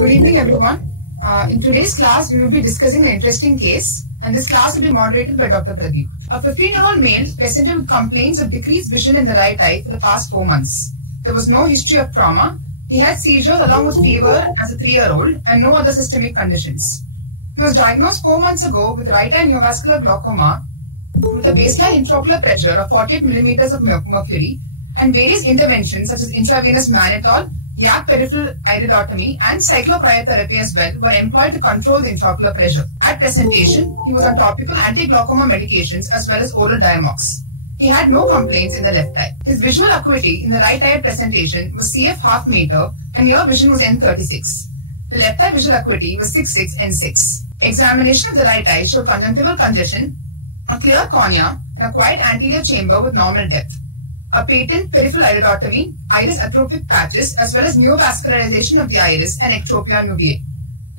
Good evening, everyone. In today's class, we will be discussing an interesting case, and this class will be moderated by Dr. Pradeep. A 15-year-old male presented with complaints of decreased vision in the right eye for the past 4 months. There was no history of trauma. He had seizures along with fever as a 3-year-old and no other systemic conditions. He was diagnosed 4 months ago with right eye neovascular glaucoma with a baseline intraocular pressure of 48 millimeters of mercury, and various interventions such as intravenous mannitol, YAG peripheral iridotomy and cyclocryotherapy as well were employed to control the intraocular pressure. At presentation, he was on topical anti-glaucoma medications as well as oral Diamox. He had no complaints in the left eye. His visual acuity in the right eye at presentation was CF half meter and near vision was N36. The left eye visual acuity was 6.6 N6. Examination of the right eye showed conjunctival congestion, a clear cornea and a quiet anterior chamber with normal depth. A patent peripheral iridotomy, iris atrophic patches as well as neovascularization of the iris and ectropia nuvae.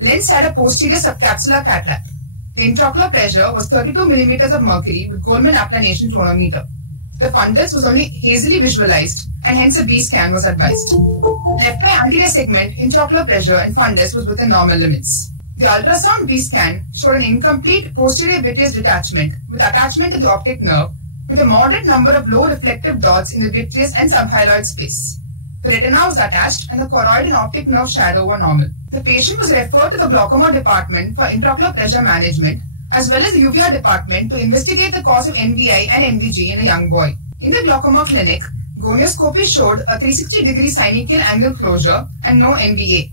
Lens had a posterior subcapsular cataract. The intraocular pressure was 32 millimeters of mercury with Goldmann applanation tonometer. The fundus was only hazily visualized and hence a B scan was advised. Left eye anterior segment, intraocular pressure and fundus was within normal limits. The ultrasound B scan showed an incomplete posterior vitreous detachment with attachment to the optic nerve with a moderate number of low reflective dots in the vitreous and subhyaloid space. The retina was attached and the choroid and optic nerve shadow were normal. The patient was referred to the glaucoma department for intraocular pressure management as well as the UVR department to investigate the cause of NVI and NVG in a young boy. In the glaucoma clinic, gonioscopy showed a 360-degree synechial angle closure and no NVA.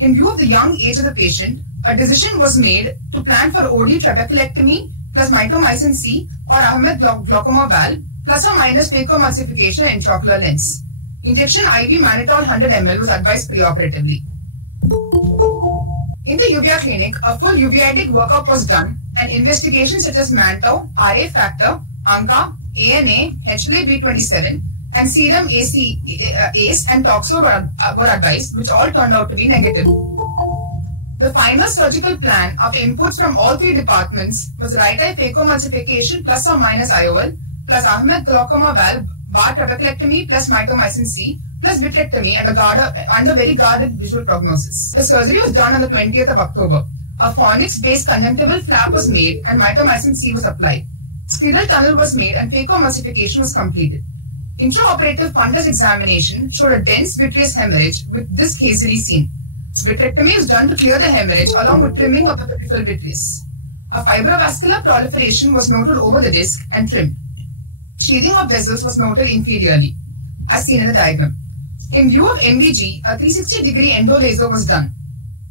In view of the young age of the patient, a decision was made to plan for OD trabeculectomy plus mitomycin C or Ahmed glaucoma valve plus or minus phacoemulsification and intraocular lens. Injection IV mannitol 100 ml was advised preoperatively. In the UVR clinic, a full uveitic workup was done and investigations such as MANTO, RA factor, ANCA, ANA, HLA-B27 and serum ACE and toxo were advised, which all turned out to be negative. The final surgical plan after inputs from all 3 departments was right eye phacoemulsification plus or minus IOL plus Ahmed glaucoma valve bar trabeculectomy plus mitomycin C plus vitrectomy under very guarded visual prognosis. The surgery was done on the 20th of October. A Fornix-based conjunctival flap was made and mitomycin C was applied. Scleral tunnel was made and phacoemulsification was completed. Intraoperative fundus examination showed a dense vitreous hemorrhage with disc hazily seen. Vitrectomy was done to clear the hemorrhage along with trimming of the peripheral vitreous. A fibrovascular proliferation was noted over the disc and trimmed. Sheathing of vessels was noted inferiorly, as seen in the diagram. In view of NVG, a 360-degree endolaser was done.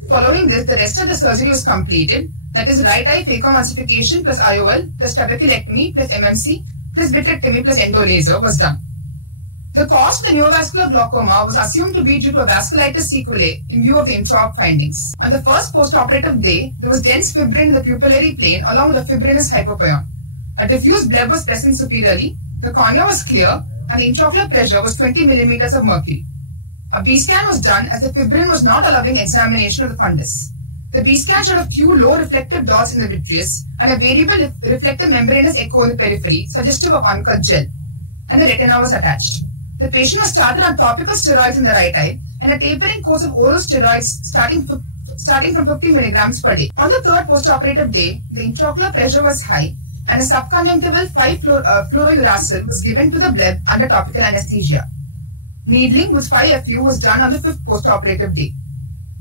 Following this, the rest of the surgery was completed, that is right eye phacoemulsification plus IOL plus trabeculectomy plus MMC plus vitrectomy plus endolaser was done. The cause for the neovascular glaucoma was assumed to be due to a vasculitis sequelae in view of the intraop findings. On the first postoperative day, there was dense fibrin in the pupillary plane along with a fibrinous hypopyon. A diffuse bleb was present superiorly, the cornea was clear, and the intraocular pressure was 20 millimeters of mercury. A B scan was done as the fibrin was not allowing examination of the fundus. The B scan showed a few low reflective dots in the vitreous and a variable reflective membranous echo in the periphery suggestive of uncut gel, and the retina was attached. The patient was started on topical steroids in the right eye and a tapering course of oral steroids starting from 50 milligrams per day. On the third postoperative day, the intraocular pressure was high and a subconjunctival 5-fluorouracil was given to the bleb under topical anesthesia. Needling with 5-FU was done on the 5th postoperative day.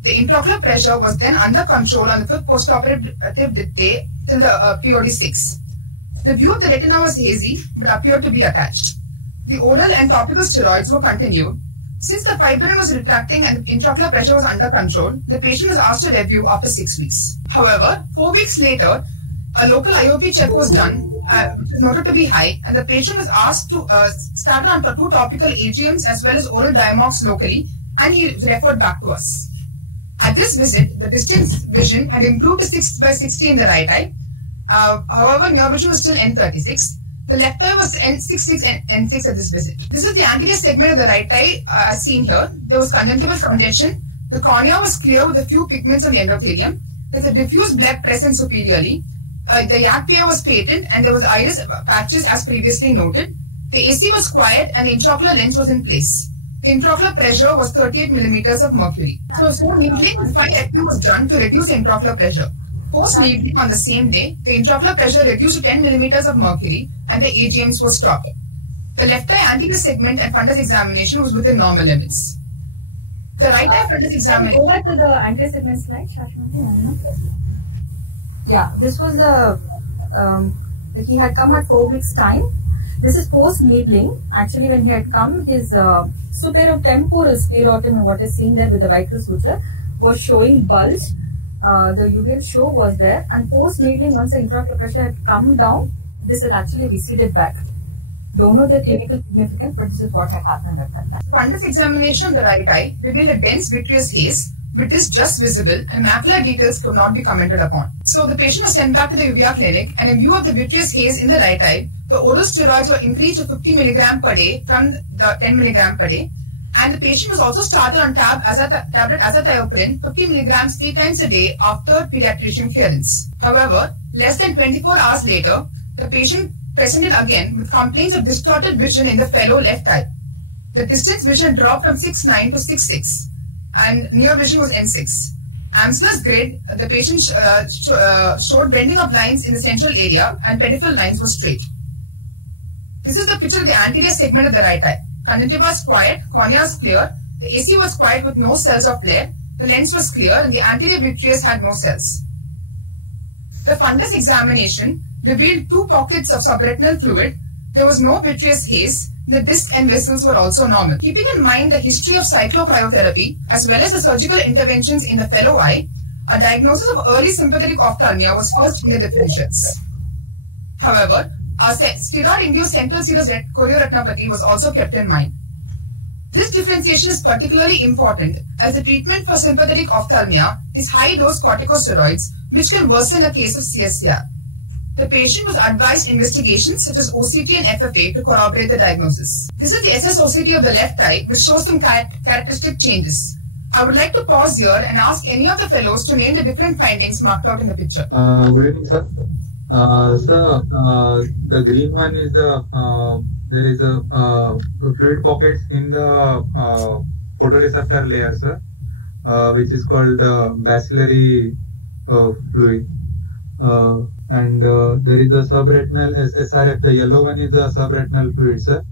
The intraocular pressure was then under control on the 5th postoperative day till the POD6. The view of the retina was hazy but appeared to be attached. The oral and topical steroids were continued. Since the fibrin was retracting and the intraocular pressure was under control, the patient was asked to review after 6 weeks. However, 4 weeks later, a local IOP check was done, which was noted to be high, and the patient was asked to start on 2 topical AGMs as well as oral Diamox locally, and he was referred back to us. At this visit, the distance vision had improved to 6/60 in the right eye. However, near vision was still N36. The left eye was N66 and N6 at this visit. This is the anterior segment of the right eye as seen here. There was conjunctival congestion. The cornea was clear with a few pigments on the endothelium. There was a diffuse bleb present superiorly. The YAG was patent and there was iris patches as previously noted. The AC was quiet and the intraocular lens was in place. The intraocular pressure was 38 millimeters of mercury. So needling with 5-FU was done to reduce the intraocular pressure. Post needling on the same day, the intraocular pressure reduced to 10 millimeters of mercury and the AGMs were stopped. The left eye anterior segment and fundus examination was within normal limits. The right eye fundus examination. Over to the anterior segment slide, Shashwati. Yeah, this was the, he had come at 4 weeks time. This is post needling. Actually, when he had come, his superotemporal sclerotomy, what is seen there with the vitreous suture, was showing bulge. The uveal show was there, and post needling, once the intraocular pressure had come down, this had actually receded back. Don't know the clinical significance, but this is what had happened at that time. Fundus examination of the right eye revealed a dense vitreous haze, which is just visible, and macular details could not be commented upon. So the patient was sent back to the uvea clinic, and in view of the vitreous haze in the right eye, the oral steroids were increased to 50 mg per day from the 10 mg per day. And the patient was also started on tablet azathioprine 50 mg 3 times a day after pediatrician clearance. However, less than 24 hours later, the patient presented again with complaints of distorted vision in the fellow left eye. The distance vision dropped from 6.9 to 6.6 and near vision was N6. Amsler's grid, the patient showed bending of lines in the central area and peripheral lines were straight. This is the picture of the anterior segment of the right eye. Conjunctiva was quiet, cornea was clear, the AC was quiet with no cells of flare, the lens was clear and the anterior vitreous had no cells. The fundus examination revealed 2 pockets of subretinal fluid, there was no vitreous haze, the disc and vessels were also normal. Keeping in mind the history of cyclocryotherapy as well as the surgical interventions in the fellow eye, a diagnosis of early sympathetic ophthalmia was first in the differentials. However, a steroid-induced central serous chorioretinopathy was also kept in mind. This differentiation is particularly important as the treatment for sympathetic ophthalmia is high-dose corticosteroids, which can worsen a case of CSCR. The patient was advised investigations such as OCT and FFA to corroborate the diagnosis. This is the SSOCT of the left eye, which shows some characteristic changes. I would like to pause here and ask any of the fellows to name the different findings marked out in the picture. Good evening, sir. Sir, the green one is there is a fluid pockets in the photoreceptor layer, sir, which is called bacillary fluid. And there is a subretinal SRF. The yellow one is the subretinal fluid, sir.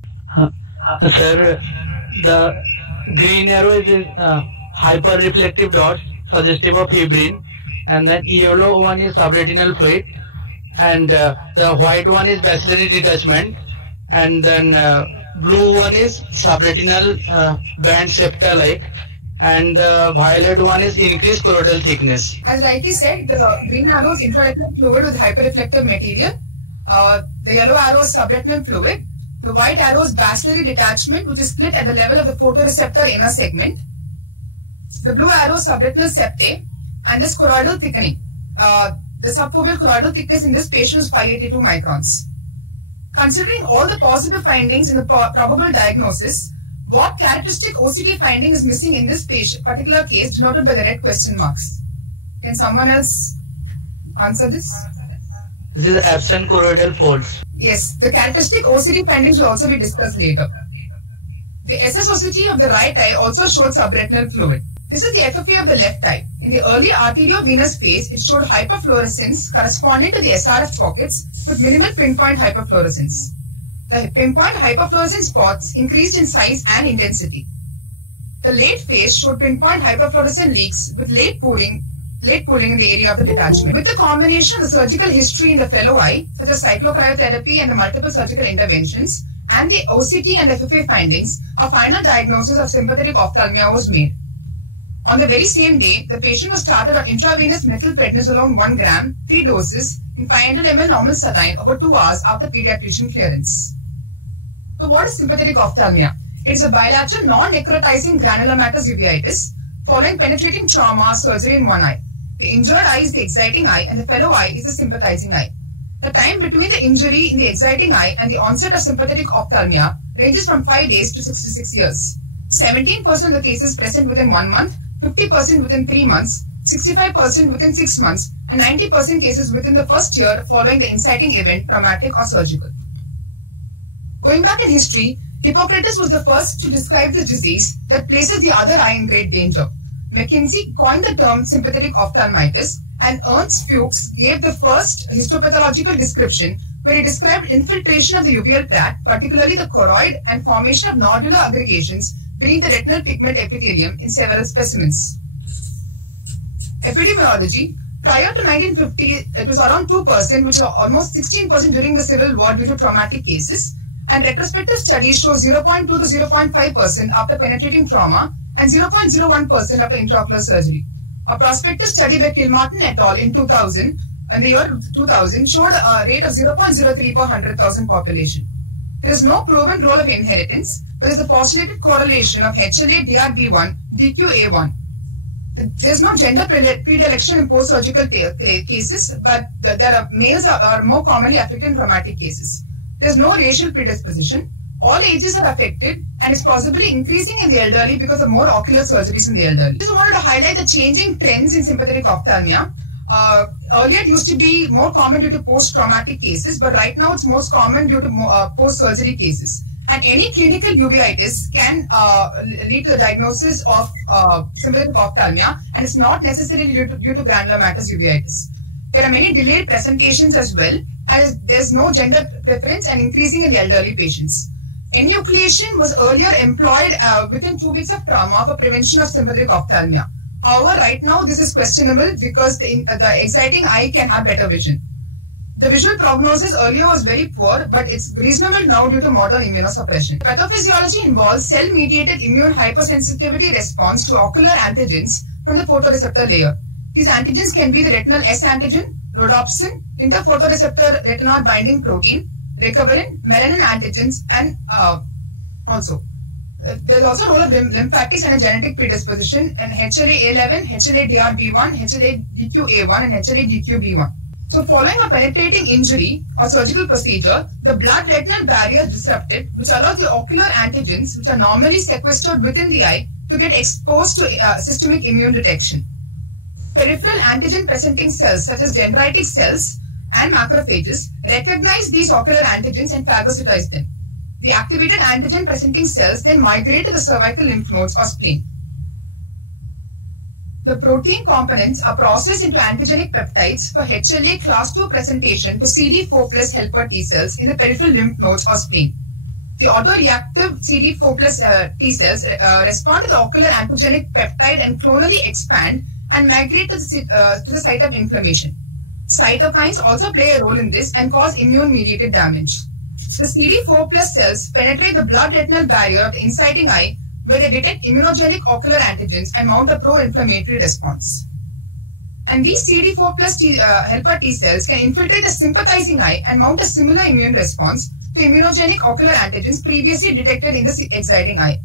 Sir, the green arrow is hyperreflective dots suggestive of fibrin, and then yellow one is subretinal fluid, and the white one is bacillary detachment, and then blue one is subretinal band septa-like, and the violet one is increased choroidal thickness. As rightly said, the green arrow is intraretinal fluid with hyperreflective material. The yellow arrow is subretinal fluid. The white arrow is bacillary detachment, which is split at the level of the photoreceptor inner segment. The blue arrow is subretinal septae, and this choroidal thickening. The subfoveal choroidal thickness in this patient is 582 microns. Considering all the positive findings in the probable diagnosis, what characteristic OCT finding is missing in this particular case denoted by the red question marks? Can someone else answer this? This is absent choroidal folds. Yes, the characteristic OCT findings will also be discussed later. The SSOCT of the right eye also showed subretinal fluid. This is the FFA of the left eye. In the early arteriovenous phase, it showed hyperfluorescence corresponding to the SRF pockets with minimal pinpoint hyperfluorescence. The pinpoint hyperfluorescent spots increased in size and intensity. The late phase showed pinpoint hyperfluorescent leaks with late pooling in the area of the detachment. With the combination of the surgical history in the fellow eye, such as cyclocryotherapy and the multiple surgical interventions, and the OCT and FFA findings, a final diagnosis of sympathetic ophthalmia was made. On the very same day, the patient was started on intravenous methylprednisolone 1 gram, 3 doses, in 500 ml normal saline over 2 hours after pediatrician clearance. So what is sympathetic ophthalmia? It is a bilateral non-necrotizing granulomatous uveitis following penetrating trauma surgery in one eye. The injured eye is the exciting eye and the fellow eye is the sympathizing eye. The time between the injury in the exciting eye and the onset of sympathetic ophthalmia ranges from 5 days to 66 years. 17% of the cases present within 1 month, 50% within 3 months, 65% within 6 months, and 90% cases within the first year following the inciting event, traumatic or surgical. Going back in history, Hippocrates was the first to describe this disease that places the other eye in great danger. McKinsey coined the term sympathetic ophthalmitis, and Ernst Fuchs gave the first histopathological description where he described infiltration of the uveal tract, particularly the choroid, and formation of nodular aggregations beneath the retinal pigment epithelium in several specimens. Epidemiology. Prior to 1950, it was around 2%, which was almost 16% during the Civil War due to traumatic cases. And retrospective studies show 0.2 to 0.5% after penetrating trauma and 0.01% after intraocular surgery. A prospective study by Kilmartin et al. In the year 2000, showed a rate of 0.03 per 100,000 population. There is no proven role of inheritance, but there is a postulated correlation of HLA, DRB1, DQA1. There is no gender predilection in post-surgical cases, but males are more commonly affected in traumatic cases. There is no racial predisposition. All ages are affected and is possibly increasing in the elderly because of more ocular surgeries in the elderly. I just wanted to highlight the changing trends in sympathetic ophthalmia. Earlier it used to be more common due to post-traumatic cases, but right now it's most common due to post-surgery cases. And any clinical uveitis can lead to the diagnosis of sympathetic ophthalmia, and it's not necessarily due to granular matrix uveitis. There are many delayed presentations as well, and there's no gender preference and increasing in the elderly patients. Enucleation was earlier employed within 2 weeks of trauma for prevention of sympathetic ophthalmia. However, right now this is questionable because the exciting eye can have better vision. The visual prognosis earlier was very poor, but it's reasonable now due to modern immunosuppression. Pathophysiology involves cell-mediated immune hypersensitivity response to ocular antigens from the photoreceptor layer. These antigens can be the retinal S antigen, rhodopsin, interphotoreceptor retinol binding protein, recoverin, melanin antigens, and there's also a role of lymphatics and a genetic predisposition in HLA-A11, HLA-DRB1, HLA-DQA1, and HLA-DQB1. So following a penetrating injury or surgical procedure, the blood-retinal barrier is disrupted, which allows the ocular antigens, which are normally sequestered within the eye, to get exposed to systemic immune detection. Peripheral antigen-presenting cells, such as dendritic cells and macrophages, recognize these ocular antigens and phagocytize them. The activated antigen-presenting cells then migrate to the cervical lymph nodes or spleen. The protein components are processed into antigenic peptides for HLA class II presentation to CD4 plus helper T cells in the peripheral lymph nodes or spleen. The autoreactive CD4 plus T cells respond to the ocular antigenic peptide and clonally expand and migrate to the site of inflammation. Cytokines also play a role in this and cause immune-mediated damage. The CD4 plus cells penetrate the blood-retinal barrier of the inciting eye, where they detect immunogenic ocular antigens and mount a pro-inflammatory response. And these CD4 plus helper T cells can infiltrate the sympathizing eye and mount a similar immune response to immunogenic ocular antigens previously detected in the exciting eye.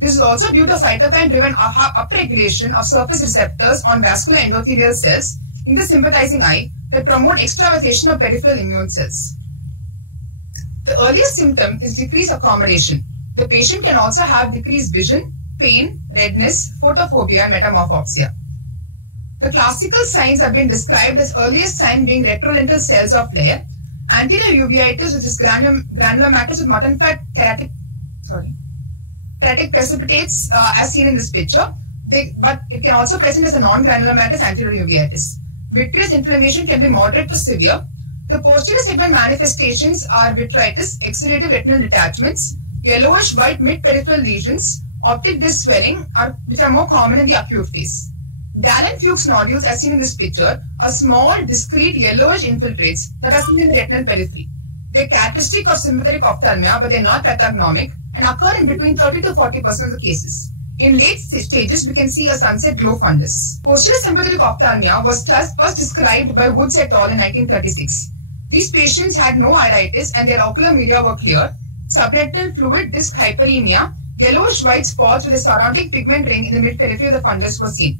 This is also due to cytokine-driven upregulation of surface receptors on vascular endothelial cells in the sympathizing eye that promote extravasation of peripheral immune cells. The earliest symptom is decreased accommodation. The patient can also have decreased vision, pain, redness, photophobia, and metamorphopsia. The classical signs have been described as earliest sign being retrolental cells of flare, anterior uveitis, which is granular matrix with mutton fat keratic precipitates as seen in this picture, but it can also present as a non-granular matrix anterior uveitis. Vitreous inflammation can be moderate to severe. The posterior segment manifestations are vitritis, exudative retinal detachments, yellowish white mid-peripheral lesions, optic disc swelling, which are more common in the acute phase. Dallen-Fuchs nodules, as seen in this picture, are small, discrete, yellowish infiltrates that are seen in the retinal periphery. They are characteristic of sympathetic ophthalmia, but they are not pathognomic and occur in between 30 to 40% of the cases. In late stages, we can see a sunset glow fundus. Posterior sympathetic ophthalmia was first described by Woods et al. In 1936. These patients had no iritis and their ocular media were clear. Subretinal fluid disc hyperemia, yellowish white spots with a surrounding pigment ring in the mid-periphery of the fundus were seen.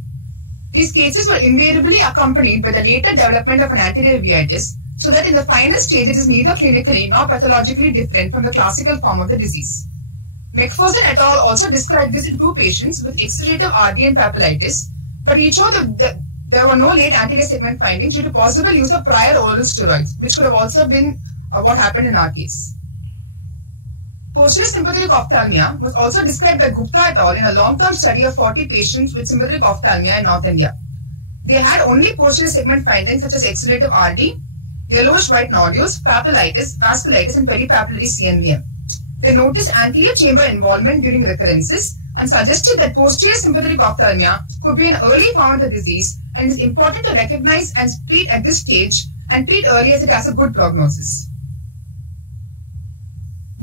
These cases were invariably accompanied by the later development of an anterior uveitis, so that in the final stage it is neither clinically nor pathologically different from the classical form of the disease. McPherson et al. Also described this in 2 patients with exudative RD and papillitis, but he showed that there were no late anterior segment findings due to possible use of prior oral steroids, which could have also been what happened in our case. Posterior sympathetic ophthalmia was also described by Gupta et al. In a long-term study of 40 patients with sympathetic ophthalmia in North India. They had only posterior segment findings such as exudative RD, yellowish-white nodules, papillitis, vasculitis, and peripapillary CNVM. They noticed anterior chamber involvement during recurrences and suggested that posterior sympathetic ophthalmia could be an early form of the disease, and it is important to recognize and treat at this stage and treat early as it has a good prognosis.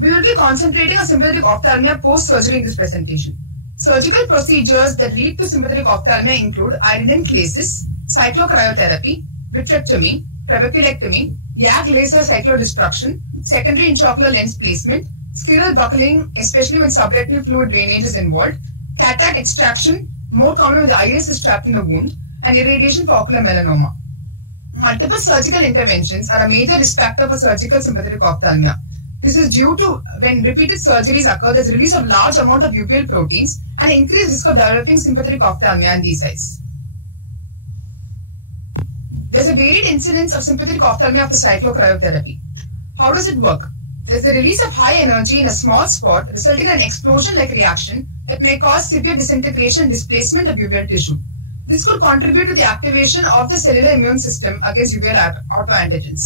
We will be concentrating on sympathetic ophthalmia post-surgery in this presentation. Surgical procedures that lead to sympathetic ophthalmia include iridinclasis, cyclocryotherapy, vitrectomy, trabeculectomy, YAG laser cyclodestruction, secondary intraocular lens placement, scleral buckling, especially when subretinal fluid drainage is involved, cataract extraction, more common when the iris is trapped in the wound, and irradiation for ocular melanoma. Multiple surgical interventions are a major risk factor for surgical sympathetic ophthalmia. This is due to when repeated surgeries occur, there's release of large amount of uveal proteins and increased risk of developing sympathetic ophthalmia in these eyes. There's a varied incidence of sympathetic ophthalmia after cyclocryotherapy. How does it work? There's the release of high energy in a small spot, resulting in an explosion-like reaction that may cause severe disintegration and displacement of uveal tissue. This could contribute to the activation of the cellular immune system against uveal autoantigens.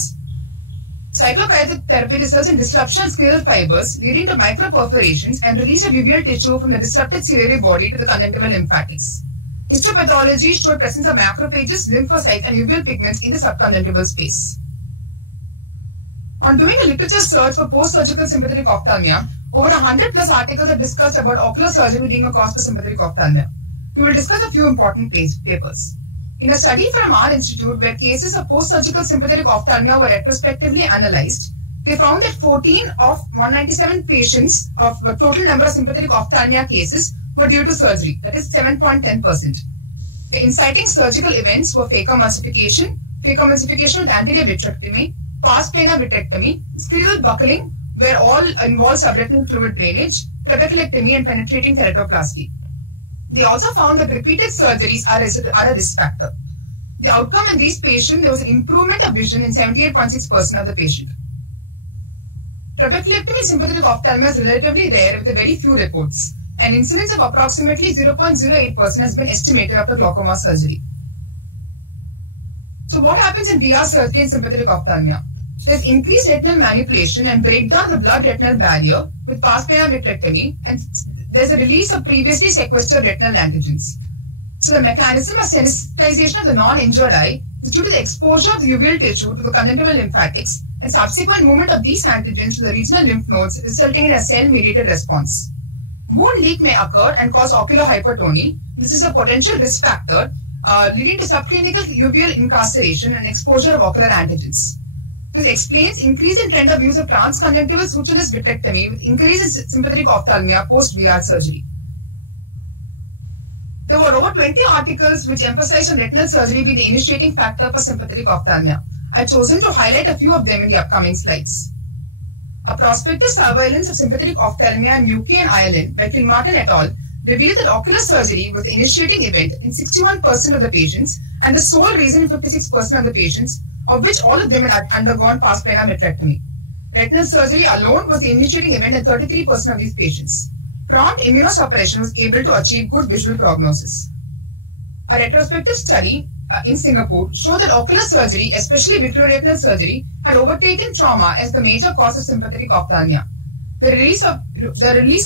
Cyclocryotherapy results in disruption of scleral fibers, leading to microperforations and release of uveal tissue from the disrupted ciliary body to the conjunctival lymphatics. Histopathology showed presence of macrophages, lymphocytes, and uveal pigments in the subconjunctival space. On doing a literature search for post-surgical sympathetic ophthalmia, over 100 plus articles are discussed about ocular surgery being a cause for sympathetic ophthalmia. We will discuss a few important papers. In a study from our institute where cases of post-surgical sympathetic ophthalmia were retrospectively analyzed, they found that 14 of 197 patients of the total number of sympathetic ophthalmia cases were due to surgery, that is 7.10%. The inciting surgical events were phacoemulsification with anterior vitrectomy, pars plana vitrectomy, scleral buckling, where all involve subretinal fluid drainage, trabeculectomy, and penetrating keratoplasty. They also found that repeated surgeries are a risk factor. The outcome in these patients, there was an improvement of vision in 78.6% of the patient. Trabeculectomy in sympathetic ophthalmia is relatively rare with very few reports. An incidence of approximately 0.08% has been estimated after glaucoma surgery. So what happens in VR surgery in sympathetic ophthalmia? There is increased retinal manipulation and breakdown of the blood-retinal barrier with pars plana vitrectomy, and there is a release of previously sequestered retinal antigens. So the mechanism of sensitization of the non-injured eye is due to the exposure of the uveal tissue to the conjunctival lymphatics and subsequent movement of these antigens to the regional lymph nodes, resulting in a cell-mediated response. Wound leak may occur and cause ocular hypertony. This is a potential risk factor leading to subclinical uveal incarceration and exposure of ocular antigens. This explains increase in trend of use of transconjunctival sutureless vitrectomy with increase in sympathetic ophthalmia post-VR surgery. There were over 20 articles which emphasized on retinal surgery being the initiating factor for sympathetic ophthalmia. I've chosen to highlight a few of them in the upcoming slides. A prospective surveillance of sympathetic ophthalmia in UK and Ireland by Kilmartin et al. Revealed that ocular surgery was the initiating event in 61% of the patients and the sole reason in 56% of the patients, of which all of them had undergone pars plana vitrectomy. Retinal surgery alone was the initiating event in 33% of these patients. Prompt immunosuppression was able to achieve good visual prognosis. A retrospective study in Singapore showed that ocular surgery, especially vitreoretinal surgery, had overtaken trauma as the major cause of sympathetic ophthalmia. The release of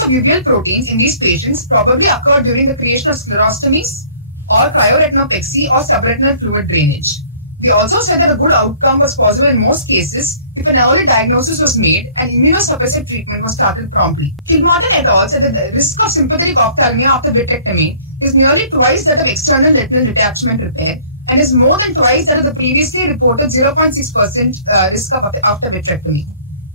uveal proteins in these patients probably occurred during the creation of sclerostomies or cryoretinopexy or subretinal fluid drainage. We also said that a good outcome was possible in most cases if an early diagnosis was made and immunosuppressive treatment was started promptly. Kilmartin et al. Said that the risk of sympathetic ophthalmia after vitrectomy is nearly twice that of external retinal detachment repair and is more than twice that of the previously reported 0.6% risk of after vitrectomy.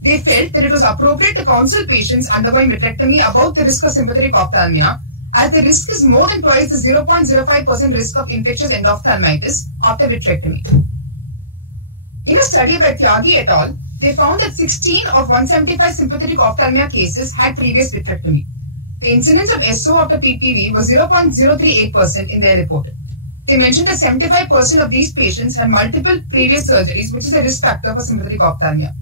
They felt that it was appropriate to counsel patients undergoing vitrectomy about the risk of sympathetic ophthalmia, as the risk is more than twice the 0.05% risk of infectious endophthalmitis after vitrectomy. In a study by Tyagi et al., they found that 16 of 175 sympathetic ophthalmia cases had previous vitrectomy. The incidence of SO after PPV was 0.038% in their report. They mentioned that 75% of these patients had multiple previous surgeries, which is a risk factor for sympathetic ophthalmia.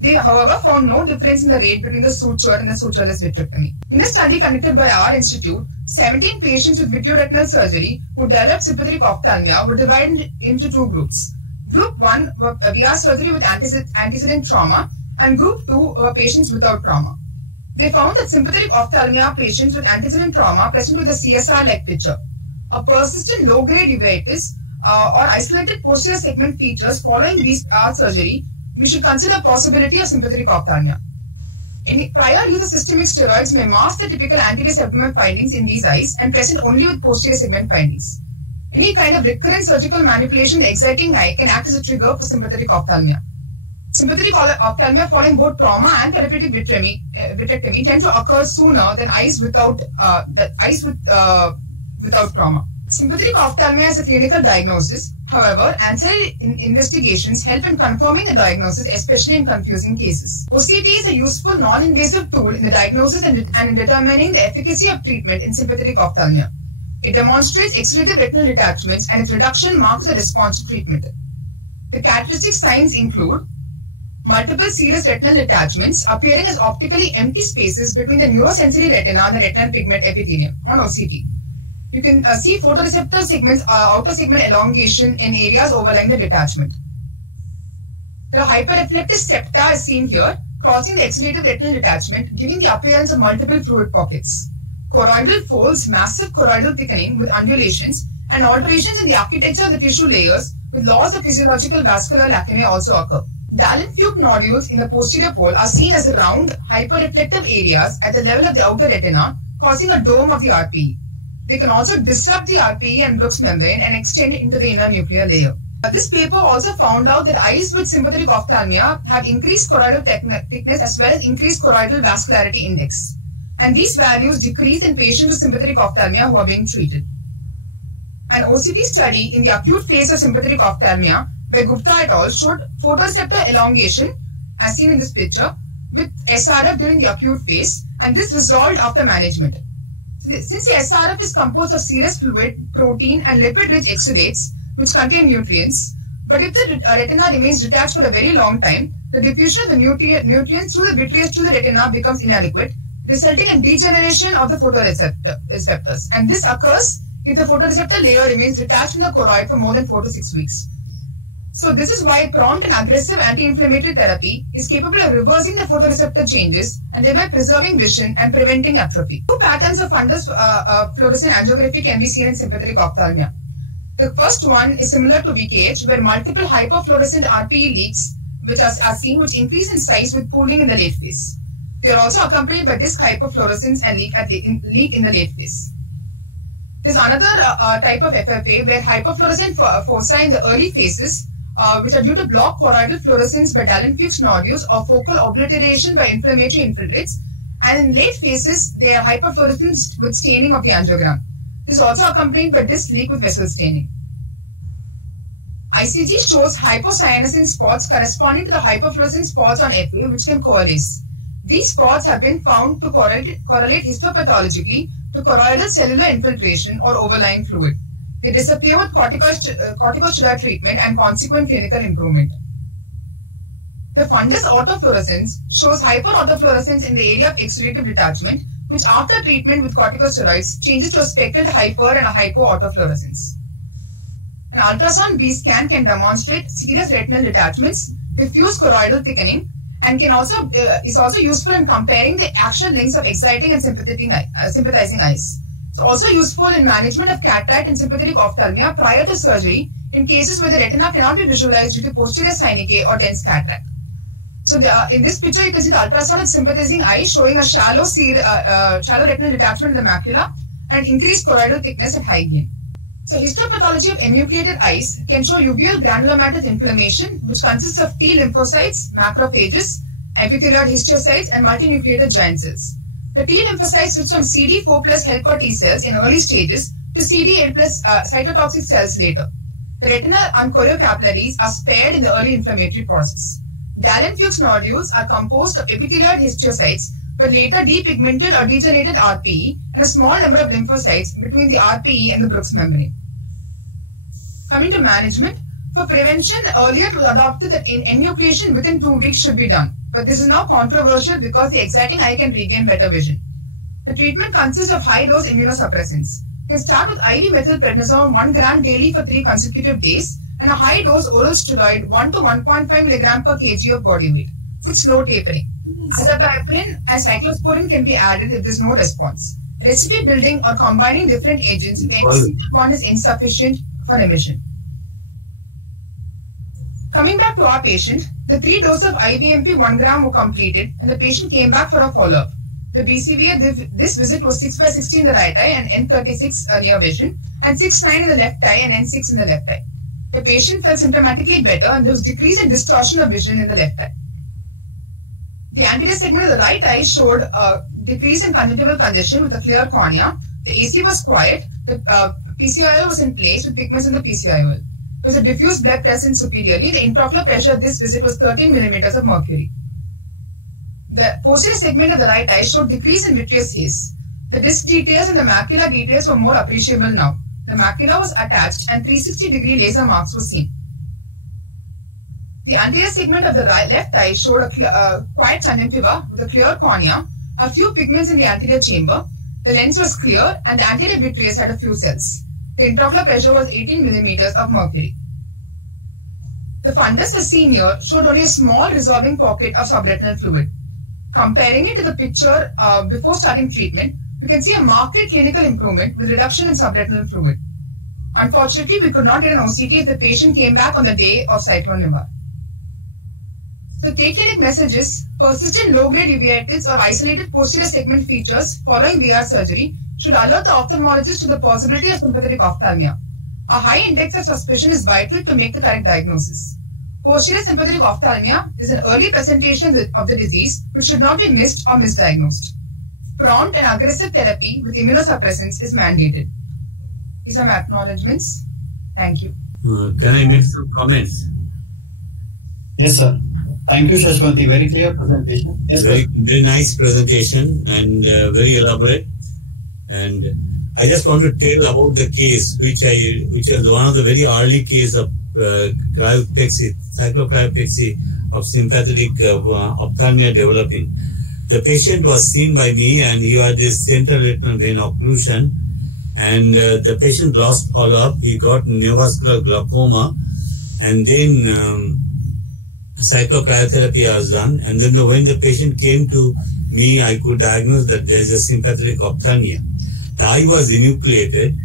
They, however, found no difference in the rate between the sutured and the sutureless vitrectomy. In a study conducted by our institute, 17 patients with vitreoretinal surgery who developed sympathetic ophthalmia were divided into two groups. Group 1 were VR surgery with antecedent trauma, and Group 2 were patients without trauma. They found that sympathetic ophthalmia patients with antecedent trauma present with a CSR-like picture. A persistent low-grade uveitis or isolated posterior segment features following these surgery, we should consider possibility of sympathetic ophthalmia. Any prior use of systemic steroids may mask the typical anterior segment findings in these eyes and present only with posterior segment findings. Any kind of recurrent surgical manipulation in the exciting eye can act as a trigger for sympathetic ophthalmia. Sympathetic ophthalmia following both trauma and therapeutic vitrectomy tend to occur sooner than eyes without trauma. Sympathetic ophthalmia is a clinical diagnosis. However, ancillary investigations help in confirming the diagnosis, especially in confusing cases. OCT is a useful non-invasive tool in the diagnosis and in determining the efficacy of treatment in sympathetic ophthalmia. It demonstrates exudative retinal detachments and its reduction marks the response to treatment. The characteristic signs include multiple serous retinal detachments appearing as optically empty spaces between the neurosensory retina and the retinal pigment epithelium on OCT. You can see photoreceptor segments, outer segment elongation in areas overlying the detachment. The hyperreflective septa is seen here, crossing the exudative retinal detachment, giving the appearance of multiple fluid pockets. Choroidal folds, massive choroidal thickening with undulations, and alterations in the architecture of the tissue layers with loss of physiological vascular lacunae also occur. Dallen-Fuchs nodules in the posterior pole are seen as round, hyperreflective areas at the level of the outer retina, causing a dome of the RPE. They can also disrupt the RPE and Bruch's membrane and extend into the inner nuclear layer. This paper also found out that eyes with sympathetic ophthalmia have increased choroidal thickness as well as increased choroidal vascularity index. And these values decrease in patients with sympathetic ophthalmia who are being treated. An OCT study in the acute phase of sympathetic ophthalmia by Gupta et al. Showed photoreceptor elongation, as seen in this picture, with SRF during the acute phase, and this resolved after management. Since the SRF is composed of serous fluid, protein, and lipid-rich exudates, which contain nutrients, but if the retina remains detached for a very long time, the diffusion of the nutrients through the vitreous to the retina becomes inadequate, resulting in degeneration of the photoreceptors. And this occurs if the photoreceptor layer remains detached from the choroid for more than 4 to 6 weeks. So this is why prompt and aggressive anti-inflammatory therapy is capable of reversing the photoreceptor changes and thereby preserving vision and preventing atrophy. Two patterns of fundus fluorescein angiography can be seen in sympathetic ophthalmia. The first one is similar to VKH, where multiple hyperfluorescent RPE leaks which are seen, which increase in size with pooling in the late phase. They are also accompanied by disc hyperfluorescence and leak in the late phase. There is another type of FFA where hyperfluorescent foci in the early phases, which are due to blocked choroidal fluorescence by Dallen-Fuchs nodules or focal obliteration by inflammatory infiltrates, and in late phases they are hyperfluorescent with staining of the angiogram. This is also accompanied by disc leak with vessel staining. ICG shows hypocyanosine spots corresponding to the hyperfluorescent spots on FA, which can coalesce. These spots have been found to correlate histopathologically to choroidal cellular infiltration or overlying fluid. They disappear with corticosteroid treatment and consequent clinical improvement. The fundus autofluorescence shows hyperautofluorescence in the area of exudative detachment, which after treatment with corticosteroids changes to a speckled hyper and a hypoautofluorescence. An ultrasound B scan can demonstrate serous retinal detachments, diffuse choroidal thickening, and is also useful in comparing the action links of exciting and sympathizing eyes. It's also useful in management of cataract and sympathetic ophthalmia prior to surgery in cases where the retina cannot be visualized due to posterior synechiae or dense cataract. So in this picture, you can see the ultrasound of sympathizing eye showing a shallow retinal detachment in the macula and increased choroidal thickness at high gain. So histopathology of enucleated eyes can show uveal granulomatous inflammation, which consists of T lymphocytes, macrophages, epithelioid histiocytes, and multinucleated giant cells. The T lymphocytes switch from CD4 plus helper T cells in early stages to CD8 plus cytotoxic cells later. The retinal and choriocapillaries are spared in the early inflammatory process. Dallen-Fuchs nodules are composed of epithelioid histiocytes, but later depigmented or degenerated RPE and a small number of lymphocytes between the RPE and the Bruch's membrane. Coming to management, for prevention, earlier it was adopted that enucleation within 2 weeks should be done. but this is now controversial because the exciting eye can regain better vision. The treatment consists of high-dose immunosuppressants. You can start with IV methylprednisolone 1 gram daily for 3 consecutive days and a high-dose oral steroid 1 to 1.5 milligram per kg of body weight with slow tapering. Azathioprine and cyclosporin can be added if there is no response. Recipe building or combining different agents when one is insufficient for remission. Coming back to our patient, the 3 doses of IVMP 1 gram were completed and the patient came back for a follow-up. The BCVA this visit was 6/60 in the right eye and N36 near vision and 6/9 in the left eye and N6 in the left eye. The patient felt symptomatically better and there was decrease in distortion of vision in the left eye. The anterior segment of the right eye showed a decrease in conjunctival congestion with a clear cornea. The AC was quiet. The PCIOL was in place with pigments in the PCIOL. There was a diffuse blood present superiorly. The intraocular pressure at this visit was 13 millimeters of mercury. The posterior segment of the right eye showed decrease in vitreous haze. The disc details and the macular details were more appreciable now. The macula was attached and 360-degree laser marks were seen. The anterior segment of the left eye showed a quiet conjunctiva with a clear cornea, a few pigments in the anterior chamber. The lens was clear and the anterior vitreous had a few cells. The intraocular pressure was 18 millimeters of mercury. The fundus as seen here showed only a small resolving pocket of subretinal fluid. Comparing it to the picture before starting treatment, you can see a marked clinical improvement with reduction in subretinal fluid. Unfortunately, we could not get an OCT if the patient came back on the day of cyclone Nivar. The take-clinic messages: persistent low-grade uveitis or isolated posterior segment features following VR surgery should alert the ophthalmologist to the possibility of sympathetic ophthalmia. A high index of suspicion is vital to make the correct diagnosis. Posterior sympathetic ophthalmia is an early presentation of the disease which should not be missed or misdiagnosed. Prompt and aggressive therapy with immunosuppressants is mandated. These are my acknowledgements. Thank you. Can I make some comments? Yes, sir. Thank you, Shashwanti. Very clear presentation. Yes, very nice presentation and very elaborate. And I just want to tell about the case, which was one of the very early case of cryopexy, cyclocryopexy of sympathetic ophthalmia developing. The patient was seen by me and he had this central retinal vein occlusion, and the patient lost follow-up. He got neovascular glaucoma, and then cyclocryotherapy was done, and then when the patient came to me, I could diagnose that there is a sympathetic ophthalmia. The eye was enucleated,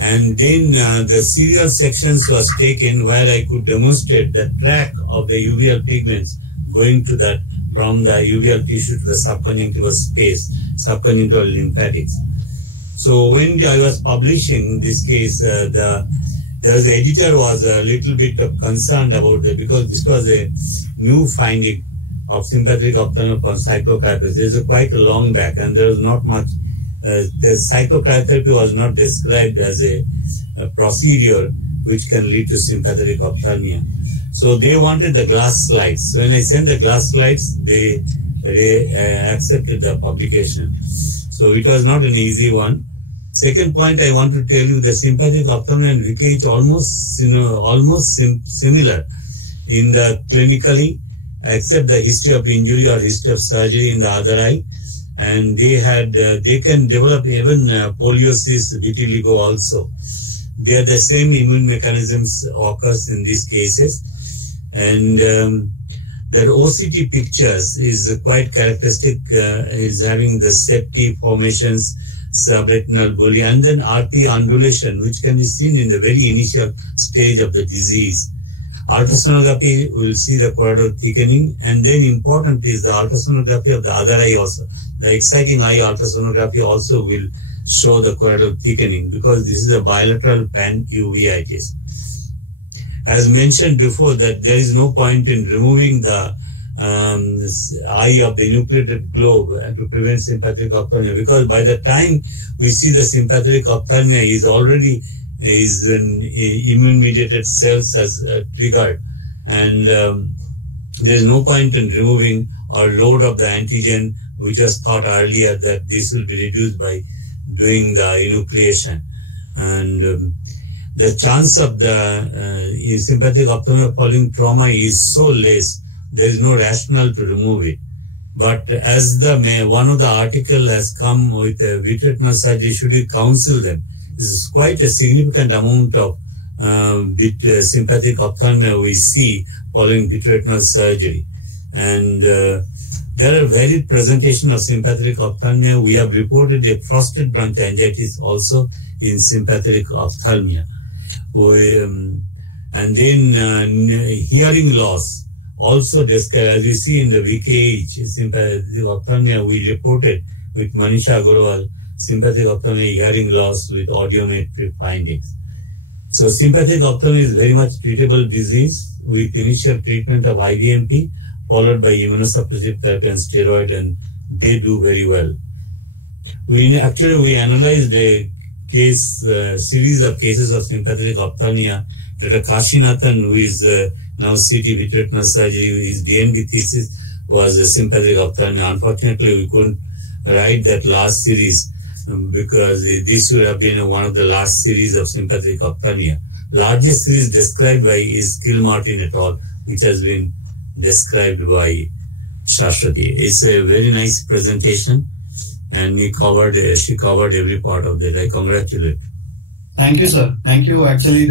and then the serial sections was taken where I could demonstrate the track of the uveal pigments going to that from the uveal tissue to the subconjunctival space, subconjunctival lymphatics. So when I was publishing this case, the editor was a little bit concerned about that because this was a new finding of sympathetic ophthalmia upon cyclocryopexy. There is quite a long back, and there was not much. The cyclocryotherapy was not described as a procedure which can lead to sympathetic ophthalmia. So they wanted the glass slides. When I sent the glass slides, they accepted the publication. So it was not an easy one. Second point, I want to tell you the sympathetic ophthalmia and VKH almost similar in the clinically, except the history of injury or history of surgery in the other eye. And they can develop even poliosis, vitiligo also. They are the same immune mechanisms occurs in these cases. And their OCT pictures is quite characteristic, is having the septi formations, subretinal bullae, and then RP undulation, which can be seen in the very initial stage of the disease. Ultrasonography will see the choroidal thickening, and then important is the ultrasonography of the other eye also. The exciting eye ultrasonography also will show the choroidal thickening because this is a bilateral pan-uveitis. As mentioned before, that there is no point in removing the eye of the enucleated globe to prevent sympathetic ophthalmia, because by the time we see the sympathetic ophthalmia is already immune-mediated cells as triggered, and there is no point in removing or load of the antigen, which was thought earlier that this will be reduced by doing the enucleation. And the chance of the sympathetic ophthalmia following trauma is so less there is no rationale to remove it. But as one of the article has come with vitreoretinal surgery, should we counsel them? This is quite a significant amount of sympathetic ophthalmia we see following vitreoretinal surgery. And there are varied presentation of sympathetic ophthalmia. We have reported a frosted bronchitis also in sympathetic ophthalmia. And then hearing loss. Also described, as we see in the VKH, sympathetic ophthalmia, we reported with Manisha Agarwal, sympathetic ophthalmia hearing loss with audiometric findings. So sympathetic ophthalmia is very much treatable disease with initial treatment of IVMP, followed by immunosuppressive therapy and steroid, and they do very well. We analyzed a series of cases of sympathetic ophthalmia. Dr. Kashinathan, who is now CT vitreoretinal surgery, his DNG thesis was a sympathetic ophthalmia. Unfortunately, we couldn't write that last series because this would have been one of the last series of sympathetic ophthalmia. Largest series described by is Kilmartin et al., which has been described by Shashwati. It's a very nice presentation, and she covered every part of that. I congratulate. Thank you, sir. Thank you. Actually,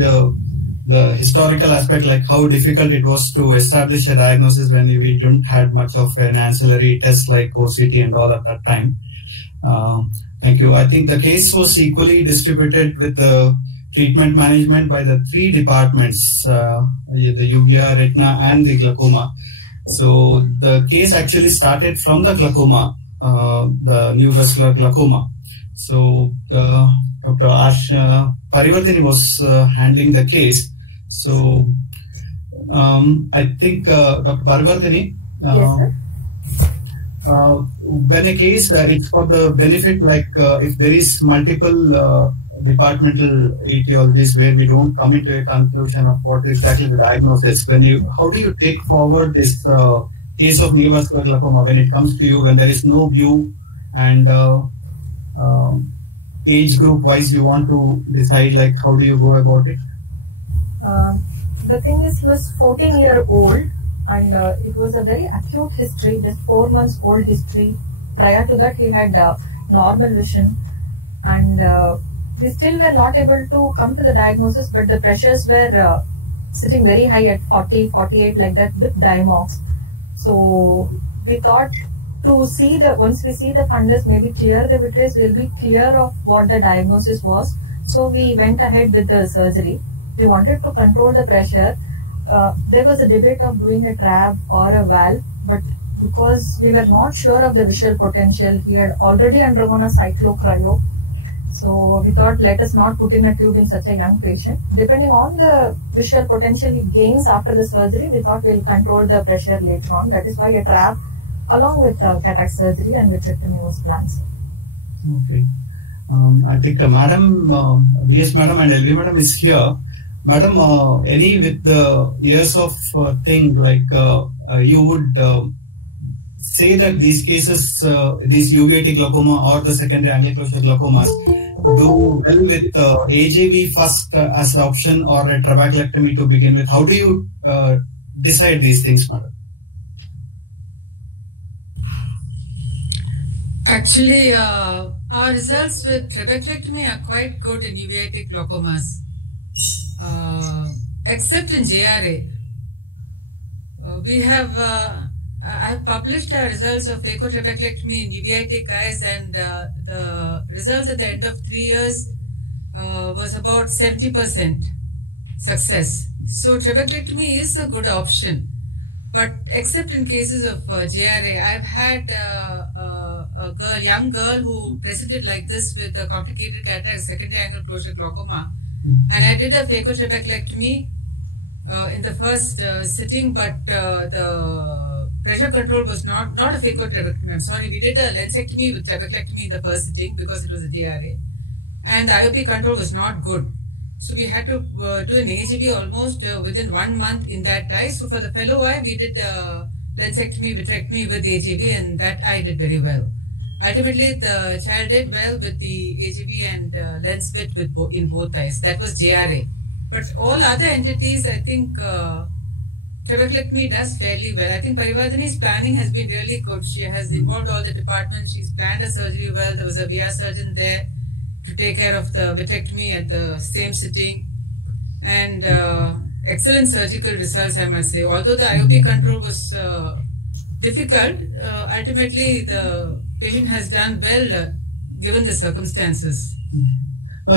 the historical aspect, like how difficult it was to establish a diagnosis when we didn't had much of an ancillary test like OCT and all at that time. Thank you. I think the case was equally distributed with the treatment management by the three departments, the uvea, retina, and the glaucoma. So the case actually started from the glaucoma, the neovascular glaucoma. So Dr. Parivardhini was handling the case. So I think Dr. Parivardhini, Yes, sir. when a case, it's for the benefit, like if there is multiple departmental etiologies where we don't come into a conclusion of what exactly the diagnosis, how do you take forward this case of neovascular glaucoma when it comes to you, when there is no view and age group wise you want to decide, like how do you go about it? The thing is, he was 14-year-old, and it was a very acute history, just 4 months old history. Prior to that, he had normal vision, and we still were not able to come to the diagnosis, but the pressures were sitting very high at 40, 48 like that with Diamox. So we thought to see once we see the fundus, maybe clear the vitreous, we'll be clear of what the diagnosis was. So we went ahead with the surgery. We wanted to control the pressure. There was a debate of doing a trab or a valve, but because we were not sure of the visual potential, he had already undergone a cyclocryo. So we thought, let us not put in a tube in such a young patient. Depending on the visual potential he gains after the surgery, we thought we'll control the pressure later on. That is why a trab along with cataract surgery and vitrectomy was planned. Okay. I think Madam, BS Madam and LV Madam is here. Madam, any with the years of thing, like you would say that these cases, these uveitic glaucoma or the secondary angle closure glaucomas do well with AJV first as an option or a trabeculectomy to begin with. How do you decide these things, Madam? Actually, our results with trabeculectomy are quite good in uveitic glaucomas. Except in JRA. I have published our results of phacotrabeculectomy in uveitic eyes, and the results at the end of 3 years was about 70% success. So trabeculectomy is a good option. But except in cases of JRA, I've had a young girl who presented like this with a complicated cataract, secondary angle closure glaucoma. And I did a phacotrabeculectomy in the first sitting, but the pressure control was not a phacotrabeculectomy. I'm sorry, we did a lensectomy with trabeculectomy in the first sitting because it was a DRA. And the IOP control was not good. So we had to do an AGV almost within 1 month in that eye. So for the fellow eye, we did lensectomy, vitrectomy with AGV, and that eye did very well. Ultimately, the child did well with the AGV and lens fit in both eyes. That was JRA. But all other entities, I think trabeculectomy does fairly well. I think Parivardhani's planning has been really good. She has involved all the departments. She's planned her surgery well. There was a VR surgeon there to take care of the vitrectomy at the same sitting. And excellent surgical results, I must say. Although the IOP control was difficult, ultimately the patient has done well given the circumstances. No,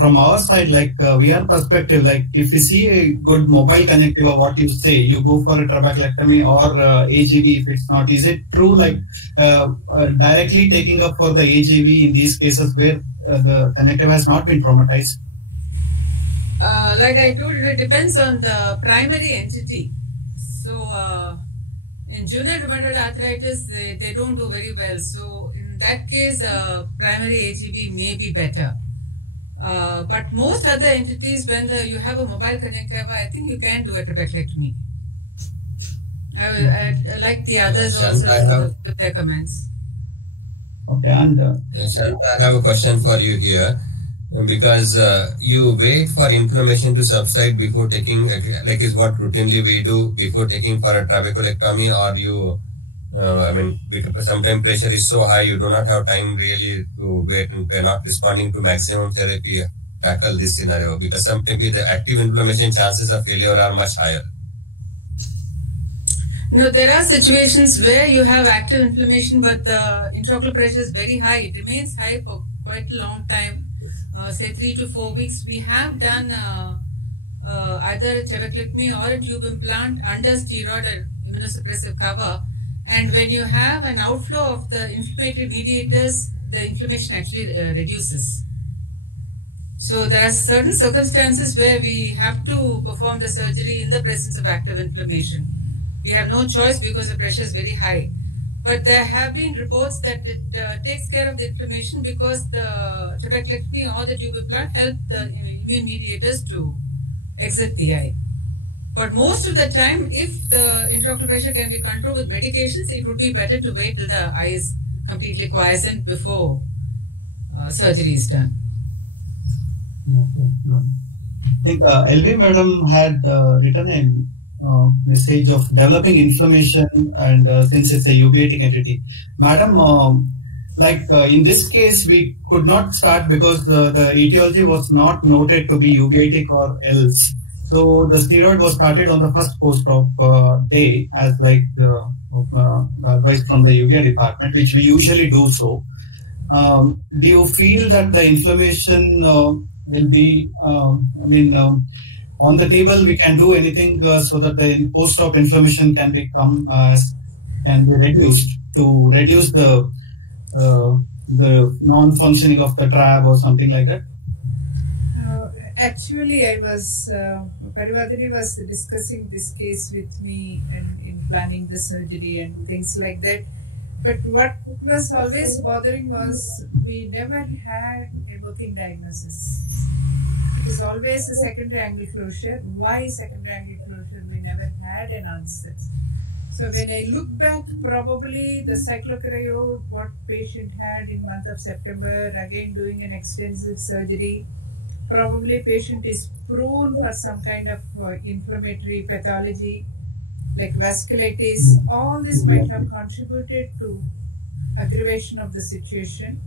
from our side, like VR perspective, like if you see a good mobile connectiva, what you say, you go for a trabeculectomy or AGV if it's not. Is it true, like directly taking up for the AGV in these cases where the connectiva has not been traumatized? Like I told you, it depends on the primary entity. So in juvenile rheumatoid arthritis, they don't do very well. So in that case, primary AGV may be better. But most other entities, when you have a mobile conjunctiva, I think you can do a trabeculectomy. I like the others also with their comments. Okay, and I have a question for you here. Because you wait for inflammation to subside before taking, like is what routinely we do before taking for a trabeculectomy, or you, because sometimes pressure is so high, you do not have time really to wait and we're not responding to maximum therapy, tackle this scenario, because sometimes the active inflammation chances of failure are much higher. No, there are situations where you have active inflammation, but the intraocular pressure is very high. It remains high for quite a long time. Say 3 to 4 weeks, we have done either a trabeculectomy or a tube implant under steroid or immunosuppressive cover. And when you have an outflow of the inflammatory mediators, the inflammation actually reduces. So there are certain circumstances where we have to perform the surgery in the presence of active inflammation. We have no choice because the pressure is very high. But there have been reports that it takes care of the inflammation because the trabeculectomy or the tube implant help the immune mediators to exit the eye. But most of the time, if the intraocular pressure can be controlled with medications, it would be better to wait till the eye is completely quiescent before surgery is done. Okay, good. I think LV madam had written a message of developing inflammation, and since it's a uveitic entity, madam, in this case we could not start because the etiology was not noted to be uveitic or else. So the steroid was started on the first post-op day as like the advice from the uvea department, which we usually do so. Do you feel that the inflammation will be, on the table we can do anything so that the post-op inflammation can be reduced to reduce the non-functioning of the trab or something like that? Actually, Parivardhani was discussing this case with me in planning the surgery and things like that. But what was always bothering was we never had a working diagnosis. It is always a secondary angle closure. Why secondary angle closure? We never had an answer. So when I look back, probably the cyclocryo, what patient had in month of September, again doing an extensive surgery, probably patient is prone for some kind of inflammatory pathology like vasculitis. All this might have contributed to aggravation of the situation.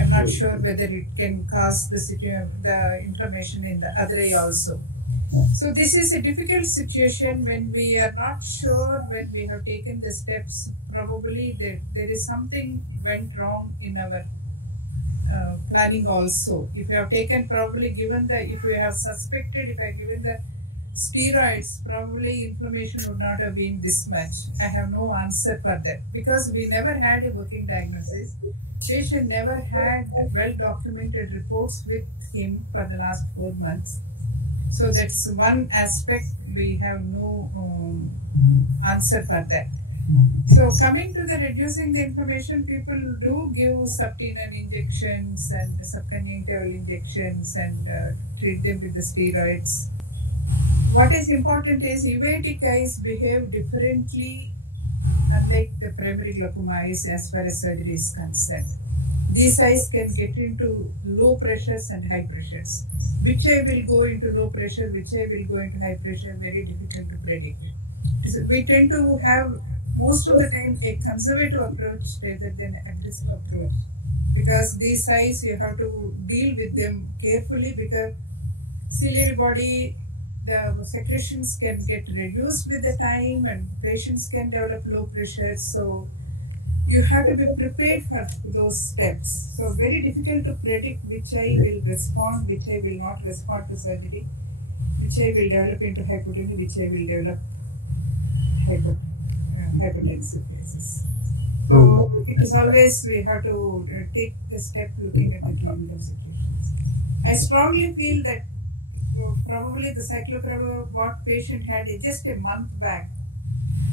I'm not sure whether it can cause the inflammation in the other eye also. So this is a difficult situation when we are not sure when we have taken the steps. Probably there is something went wrong in our planning also. If we have taken, probably given if we have suspected, if I have given the steroids, probably inflammation would not have been this much. I have no answer for that because we never had a working diagnosis. Patient never had well documented reports with him for the last 4 months. So that's one aspect we have no answer for that. So coming to the reducing the inflammation, people do give subtenon injections and subconjunctival injections and treat them with the steroids. What is important is uveitic eyes behave differently unlike the primary glaucoma eyes as far as surgery is concerned. these eyes can get into low pressures and high pressures. Which eye will go into low pressure, which eye will go into high pressure, very difficult to predict. So we tend to have most of the time a conservative approach rather than an aggressive approach, because these eyes you have to deal with them carefully, because ciliary body, the secretions can get reduced with the time and patients can develop low pressure. So you have to be prepared for those steps. So very difficult to predict which eye will respond, which eye will not respond to surgery, which eye will develop into hypotension, which eye will develop hypertensive cases. So it is always we have to take the step looking at the clinical situations. I strongly feel that probably the cyclopyrrole what patient had just a month back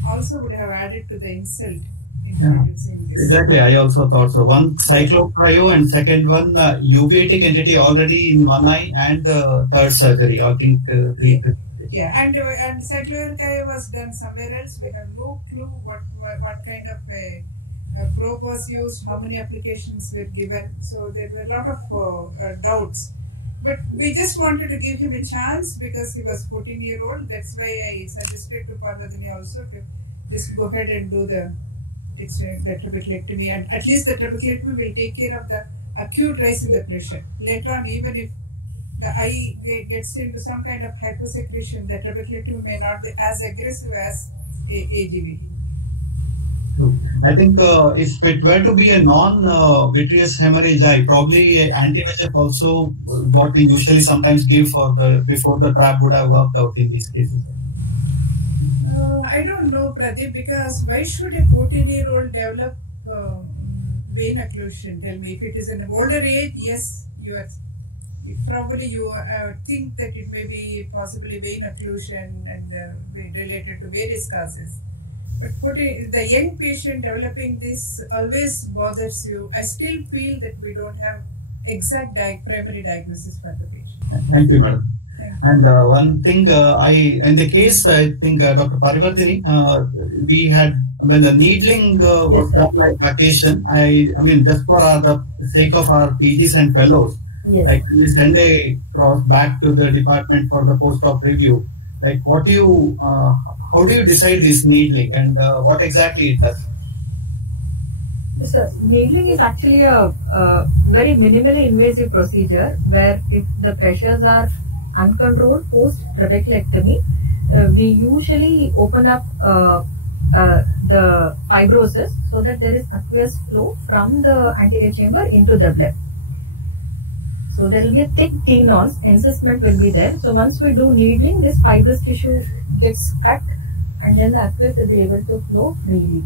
also would have added to the insult in producing this. Exactly, I also thought so. One cyclopyrrole and second one uveitic entity already in one eye, and third surgery, I think three. Yeah, and cyclopyrrole eye was done somewhere else. We have no clue what kind of a probe was used, how many applications were given. So there were a lot of doubts. But we just wanted to give him a chance because he was 14-year-old. That's why I suggested to Parvatini also to just go ahead and do the trabeculectomy. And at least the trabeculectomy will take care of the acute rise in the pressure. Later on, even if the eye gets into some kind of hyposecretion, the trabeculectomy may not be as aggressive as AGV. I think if it were to be a non-vitreous hemorrhage eye, probably anti-VEGF also what we usually sometimes give for before the trap would have worked out in these cases. I don't know, Pradeep, because why should a 14-year-old develop vein occlusion? Tell me, if it is an older age, yes, you think that it may be possibly vein occlusion and related to various causes. But the young patient developing this always bothers you. I still feel that we don't have exact primary diagnosis for the patient. Thank you, madam. And one thing, in the case, I think Dr. Parivardhini, we had, when the needling was done like vacation, I mean, just for the sake of our PGs and fellows, like we send a cross back to the department for the post-op review. Like, what do you, how do you decide this needling and what exactly it does? So, needling is actually a very minimally invasive procedure where if the pressures are uncontrolled post trabeculectomy, we usually open up the fibrosis so that there is aqueous flow from the anterior chamber into the blood. So there will be a thick tenons, encystment will be there. So once we do needling, this fibrous tissue gets cut and then the aqueous will be able to flow freely.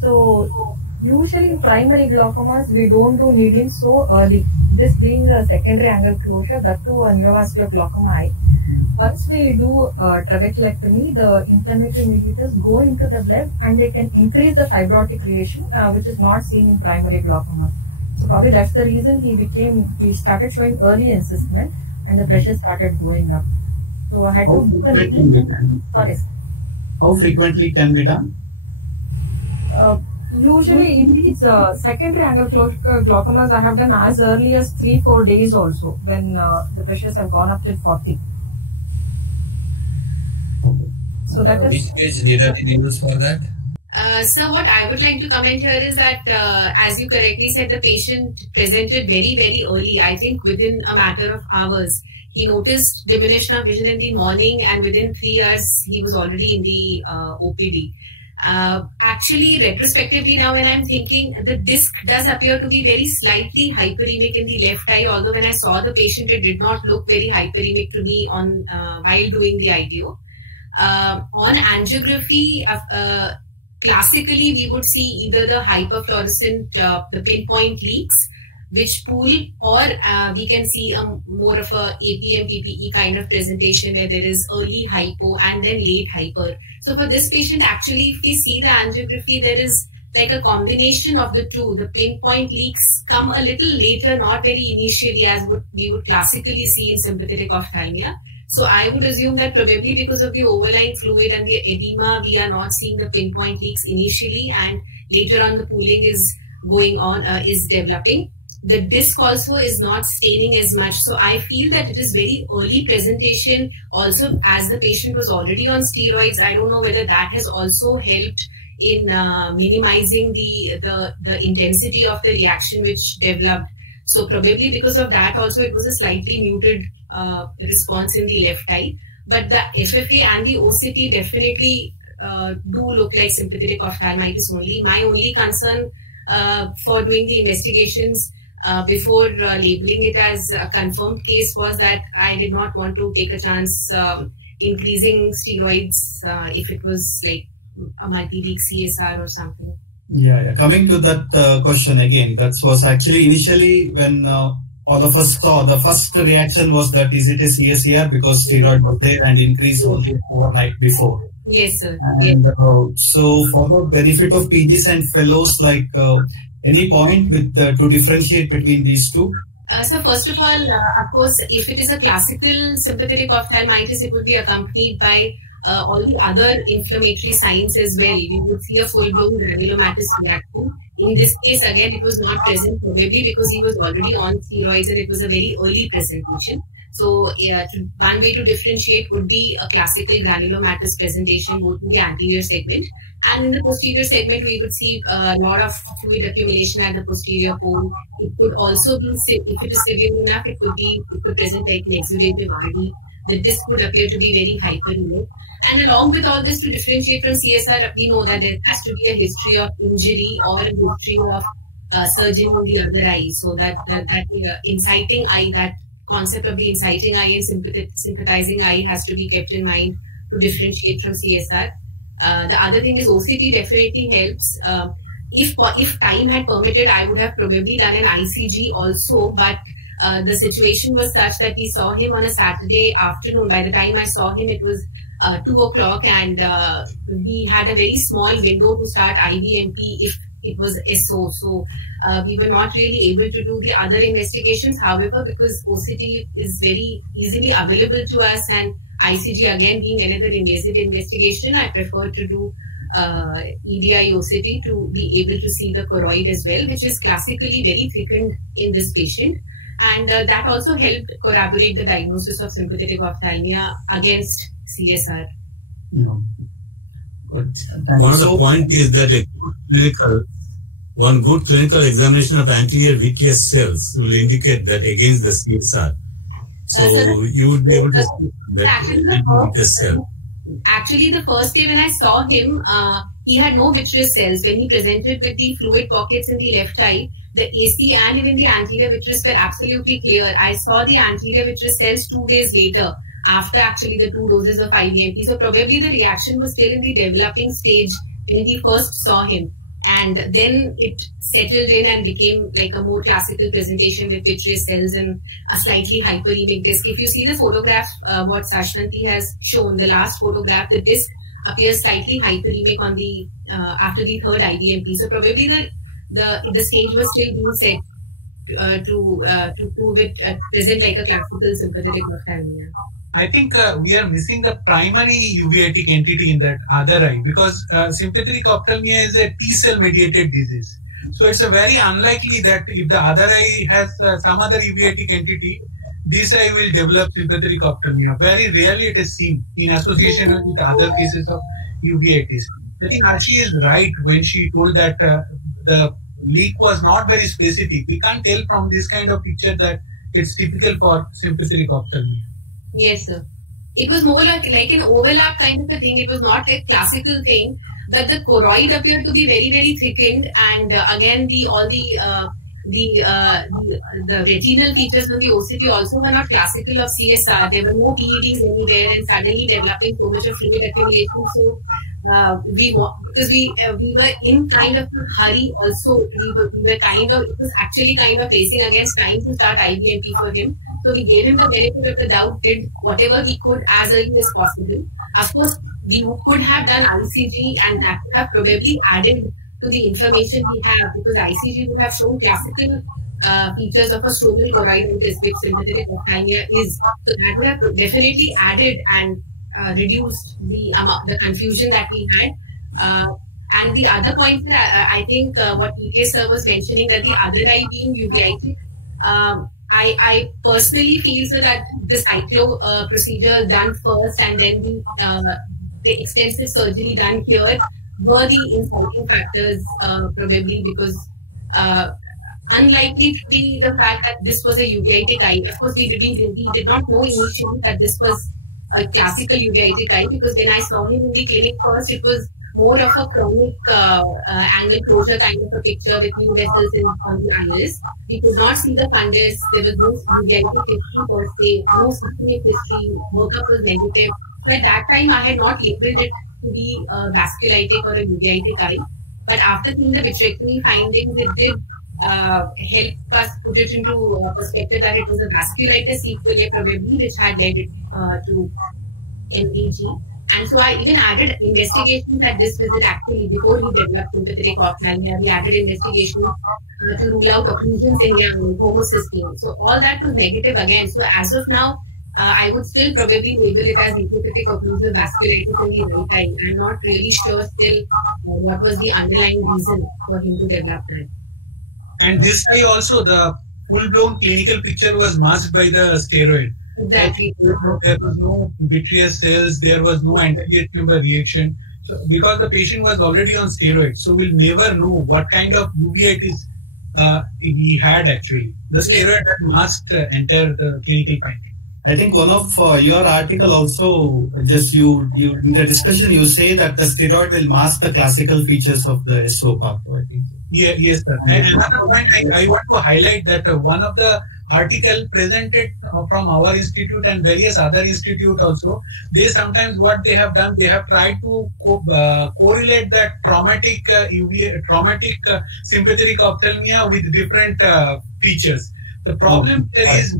So usually in primary glaucomas, we don't do needling so early. This being a secondary angle closure, that too a neovascular glaucoma eye. Once we do trabeculectomy, the inflammatory mediators go into the blood and they can increase the fibrotic creation, which is not seen in primary glaucoma. So probably that's the reason he started showing early encystment and the pressure started going up. So I had to do a needling. Sorry. How frequently can be done? Usually in these secondary angle glaucomas, I have done as early as 3-4 days also when the pressures have gone up till 40. So that is. Which age did you use for that? So what I would like to comment here is that as you correctly said, the patient presented very, very early. I think within a matter of hours, he noticed diminution of vision in the morning and within 3 hours, he was already in the OPD. Actually, retrospectively now when I'm thinking, the disc does appear to be very slightly hyperemic in the left eye, although when I saw the patient, it did not look very hyperemic to me on while doing the IDO. On angiography, classically we would see either the hyperfluorescent, the pinpoint leaks, which pool, or we can see more of a APM PPE kind of presentation where there is early hypo and then late hyper. So for this patient, actually, if we see the angiography, there is like a combination of the two. The pinpoint leaks come a little later, not very initially as we would classically see in sympathetic ophthalmia. So I would assume that probably because of the overlying fluid and the edema, we are not seeing the pinpoint leaks initially, and later on the pooling is going on, is developing. The disc also is not staining as much. So I feel that it is very early presentation. Also, as the patient was already on steroids, I don't know whether that has also helped in minimizing the intensity of the reaction which developed. So probably because of that also it was a slightly muted response in the left eye. But the FFA and the OCT definitely do look like sympathetic ophthalmitis only. My only concern for doing the investigations before labeling it as a confirmed case was that I did not want to take a chance increasing steroids if it was like a multi-week CSR or something. Yeah. Coming to that question again, that was actually initially when all of us saw, the first reaction was that is it a CSER because steroid was there and increased only overnight before. Yes, sir. And so for the benefit of PGs and fellows, like any point with to differentiate between these two? So first of all, of course, if it is a classical sympathetic ophthalmitis, it would be accompanied by all the other inflammatory signs as well. We would see a full-blown granulomatous reaction. In this case, again, it was not present probably because he was already on steroids and it was a very early presentation. So one way to differentiate would be a classical granulomatous presentation both in the anterior segment and in the posterior segment. We would see a lot of fluid accumulation at the posterior pole. It could also be, if it is severe enough, it could present like an exudative RD. The disc would appear to be very hyperemic. And along with all this, to differentiate from CSR, we know that there has to be a history of injury or a history of surgery in the other eye. So that inciting eye, that concept of the inciting eye and sympathizing eye has to be kept in mind to differentiate from CSR. The other thing is OCT definitely helps. If time had permitted, I would have probably done an ICG also, but the situation was such that we saw him on a Saturday afternoon. By the time I saw him, it was 2 o'clock and we had a very small window to start IVMP if it was SO. So we were not really able to do the other investigations. However, because OCT is very easily available to us and ICG again being another invasive investigation, I prefer to do EDI OCT to be able to see the choroid as well, which is classically very thickened in this patient. And that also helped corroborate the diagnosis of sympathetic ophthalmia against CSR. Yeah. Good. One of the point is that one good clinical examination of anterior vitreous cells will indicate that against the CSR. So you would be able to see that vitreous cell. Actually, the first day when I saw him, he had no vitreous cells. When he presented with the fluid pockets in the left eye, the AC and even the anterior vitreous were absolutely clear. I saw the anterior vitreous cells 2 days later, after actually the 2 doses of IVMP. So probably the reaction was still in the developing stage when we first saw him. And then it settled in and became like a more classical presentation with vitreous cells and a slightly hyperemic disc. If you see the photograph, what Sashwanti has shown, the last photograph, the disc appears slightly hyperemic on the after the third IVMP. So probably the stage was still being set to prove it present like a classical sympathetic ophthalmia. I think we are missing the primary uveitic entity in that other eye because sympathetic ophthalmia is a T-cell mediated disease. So it's a very unlikely that if the other eye has some other uveitic entity, this eye will develop sympathetic ophthalmia. Very rarely it is seen in association with other cases of uveitis. I think Archie is right when she told that the leak was not very specific. We can't tell from this kind of picture that it's typical for sympathetic ophthalmia. Yes, sir. It was more like an overlap kind of a thing. It was not a classical thing, but the choroid appeared to be very, very thickened, and again the retinal features on the OCT also were not classical of CSR. There were no PEDs anywhere, and suddenly developing so much of fluid accumulation. So because we were in kind of a hurry also. We were kind of, it was actually kind of racing against time to start IVMP for him. So we gave him the benefit of the doubt, did whatever we could as early as possible. Of course, we could have done ICG and that would have probably added to the information we have, because ICG would have shown classical features of a stromal choroiditis, which sympathetic ophthalmia is. So that would have definitely added and reduced the confusion that we had. And the other point that I think what PK sir was mentioning, that the other eye being uveitic, I personally feel so that the cyclo procedure done first and then the extensive surgery done here were the inciting factors, probably because unlikely to be the fact that this was a uveitic eye. Of course, we did not know initially that this was a classical uveitic eye, because when I saw him in the clinic first, it was more of a chronic angle closure kind of a picture with new vessels on the iris. We could not see the fundus. There was no uveitic history per se, no systemic history. Workup was negative. So at that time, I had not labeled it to be a vasculitic or a uveitic eye. But after seeing the vitrectomy findings, it did help us put it into perspective that it was a vasculitis sequelae probably, which had led it to MDG. And so I even added investigations at this visit actually before he developed sympathetic ophthalmia. We added investigations to rule out occlusions in young, homocysteine. So all that was negative again. So as of now, I would still probably label it as idiopathic occlusive vasculitis in the right eye. I'm not really sure still what was the underlying reason for him to develop that. And this eye also, the full-blown clinical picture was masked by the steroid. Exactly. There was no vitreous cells, there was no anterior chamber reaction. So because the patient was already on steroids, so we'll never know what kind of uveitis he had actually. The steroid had masked entire the clinical finding. I think one of your article also, just you in the discussion you say that the steroid will mask the classical features of the SO pathway. I think. Yeah, yes, sir. And another point I want to highlight that one of the article presented from our institute and various other institute also, they sometimes what they have done, they have tried to correlate that traumatic sympathetic ophthalmia with different features. The problem there is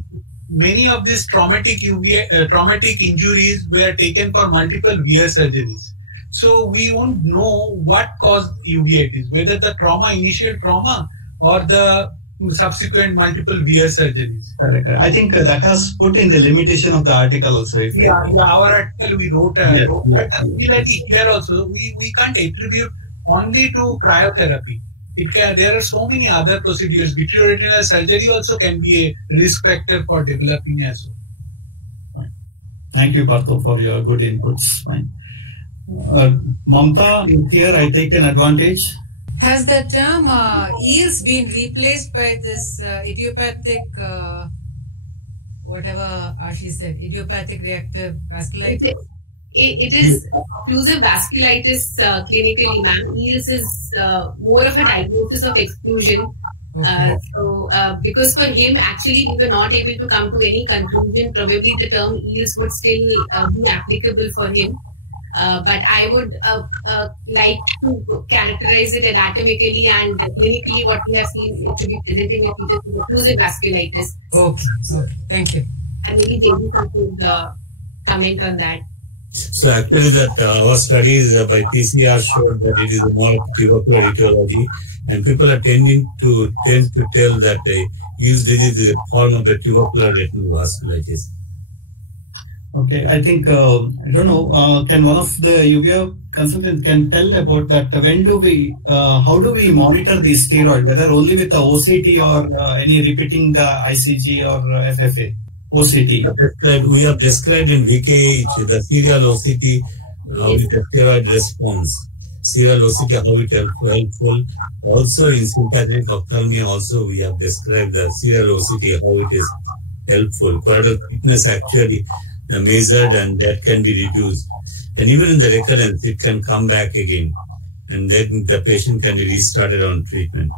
many of these traumatic injuries were taken for multiple wear surgeries. So we won't know what caused uveitis, whether the initial trauma or the subsequent multiple wear surgeries. Correct. I think that has put in the limitation of the article also. Our article we wrote. But similarly here also, we can't attribute only to cryotherapy. There are so many other procedures. Vitreoretinal surgery also can be a risk factor for developing as well. Thank you, Partho, for your good inputs. Fine. Mamta, here I take an advantage. Has the term eels been replaced by this idiopathic, whatever Ashi said, idiopathic reactive vasculitis? It is occlusive vasculitis clinically, ma'am. EELS is more of a diagnosis of exclusion. Okay. Because for him, actually, we were not able to come to any conclusion. Probably the term EELS would still be applicable for him. But I would like to characterize it anatomically and clinically what we have seen it to be presenting a feature of occlusive vasculitis. Okay. Thank you. And maybe Devi could comment on that. So actually that our studies by PCR showed that it is more of tubercular etiology, and people are tend to tell that EELS disease is a form of the tubercular retinal vasculitis. Okay, I think, I don't know, can one of the UVA consultants can tell about that? When do we, how do we monitor the steroid, whether only with the OCT or any repeating the ICG or FFA? OCT. We have described in VKH the serial OCT with the steroid response. Serial OCT, how it helpful. Also in sympathetic ophthalmia also we have described the serial OCT, how it is helpful. Corneal thickness actually measured and that can be reduced. And even in the recurrence, it can come back again. And then the patient can be restarted on treatment.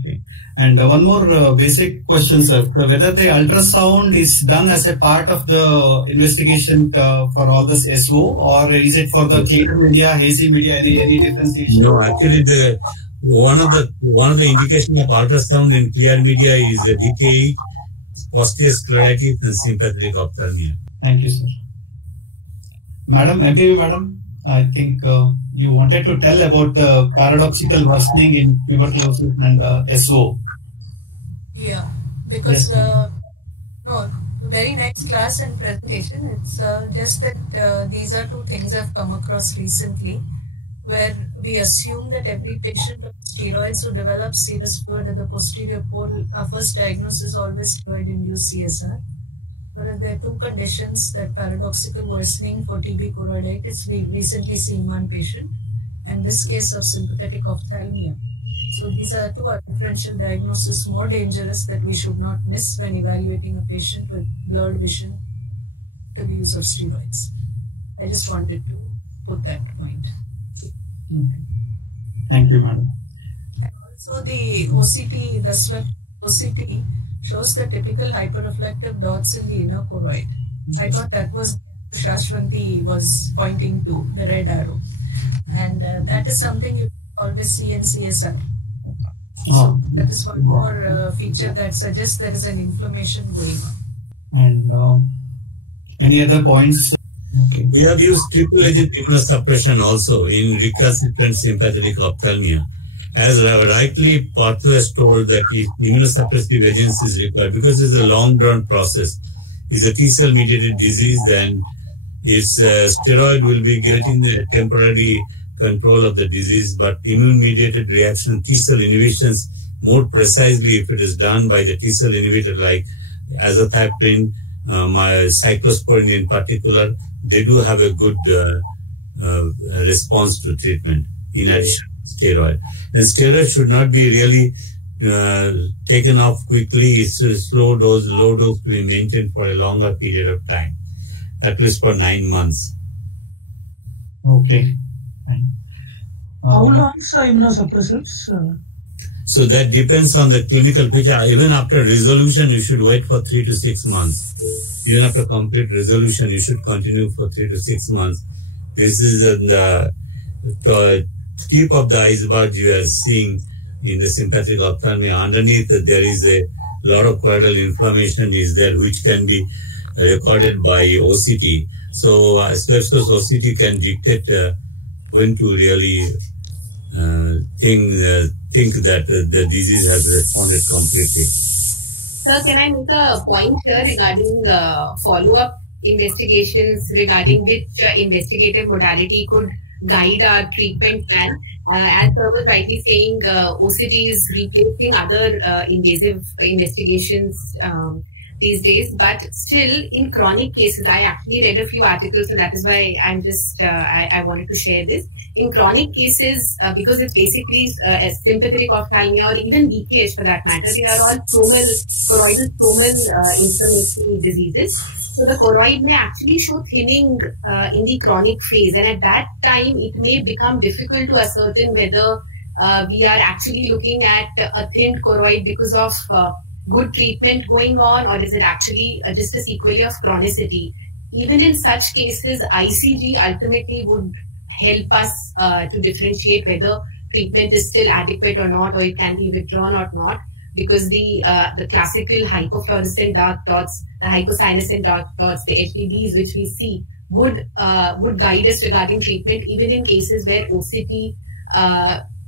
Okay. And one more basic question, sir. Whether the ultrasound is done as a part of the investigation for all this SO, or is it for the clear media, hazy media, any differentiation? No, actually one of the indications of ultrasound in clear media is the VKE, posterior scleritis and sympathetic ophthalmia. Thank you, sir. Madam, MPV madam, I think you wanted to tell about the paradoxical worsening in tuberculosis and SO. Yeah, because no, very nice class and presentation. It's just that these are two things I've come across recently. where we assume that every patient on steroids who develops serous fluid at the posterior pole, our first diagnosis is always steroid-induced CSR. Whereas there are two conditions, that paradoxical worsening for TB choroiditis. We've recently seen one patient, and this case of sympathetic ophthalmia. So these are two differential diagnoses, more dangerous, that we should not miss when evaluating a patient with blurred vision to the use of steroids. I just wanted to put that point. Okay. Thank you, madam. And also the OCT, the swept OCT shows the typical hyperreflective dots in the inner choroid. I thought that was Shashwanti was pointing to, the red arrow. And that is something you always see in CSR. So that is one more feature that suggests there is an inflammation going on. And any other points? Okay. We have used triple agent immunosuppression also in recalcitrant sympathetic ophthalmia. As rightly Partha has told, that immunosuppressive agents is required because it's a long drawn process. It's a T-cell mediated disease, and its steroid will be getting the temporary control of the disease, but immune-mediated reaction, T-cell inhibitions, more precisely if it is done by the T-cell inhibitor like azathioprine, cyclosporin in particular, they do have a good response to treatment in addition to steroid. And steroid should not be really taken off quickly. It's a slow dose, low dose to be maintained for a longer period of time, at least for 9 months. Okay. How long are immunosuppressants? So that depends on the clinical picture. Even after resolution, you should wait for 3 to 6 months. Even after complete resolution, you should continue for 3 to 6 months. This is the tip of the iceberg you are seeing in the sympathetic ophthalmia. Underneath, there is a lot of choroidal inflammation is there, which can be recorded by OCT. So, Sweps's OCT can dictate when to really think that the disease has responded completely. Sir, can I make a point here regarding follow-up investigations regarding which investigative modality could guide our treatment plan? As Sir was rightly saying, OCT is replacing other invasive investigations these days, but still in chronic cases, I actually read a few articles, so that is why I'm just, I wanted to share this. In chronic cases, because it's basically sympathetic ophthalmia or even BPH for that matter, they are all choroidal stromal inflammatory diseases. So the choroid may actually show thinning in the chronic phase, and at that time, it may become difficult to ascertain whether we are actually looking at a thinned choroid because of good treatment going on, or is it actually just a sequelae of chronicity? Even in such cases, ICG ultimately would help us to differentiate whether treatment is still adequate or not, or it can be withdrawn or not, because the classical hypofluorescent dark dots, the hypocyanescent dark dots, the HBBs which we see would guide us regarding treatment, even in cases where OCT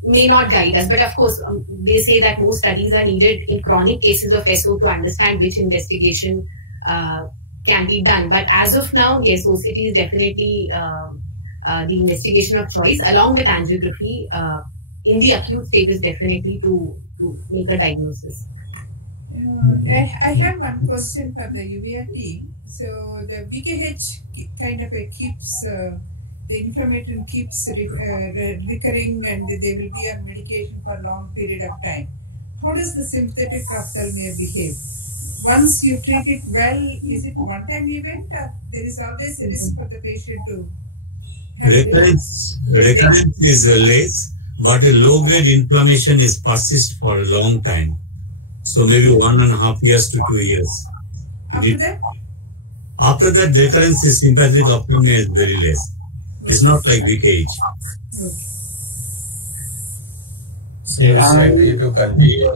may not guide us. But of course, they say that more studies are needed in chronic cases of SO to understand which investigation can be done. But as of now, yes, OCT is definitely the investigation of choice, along with angiography in the acute stages, definitely to make a diagnosis. I have one question for the UVRT. So the VKH kind of keeps the inflammation keeps recurring, and they will be on medication for a long period of time. How does the sympathetic ophthalmia behave? Once you treat it well, is it one-time event, or there is always a risk for the patient to have recurrence is less, but a low-grade inflammation is persist for a long time. So maybe 1.5 years to 2 years. After that, recurrence is sympathetic ophthalmia is very less. It's not like VKH. So you said you to continue.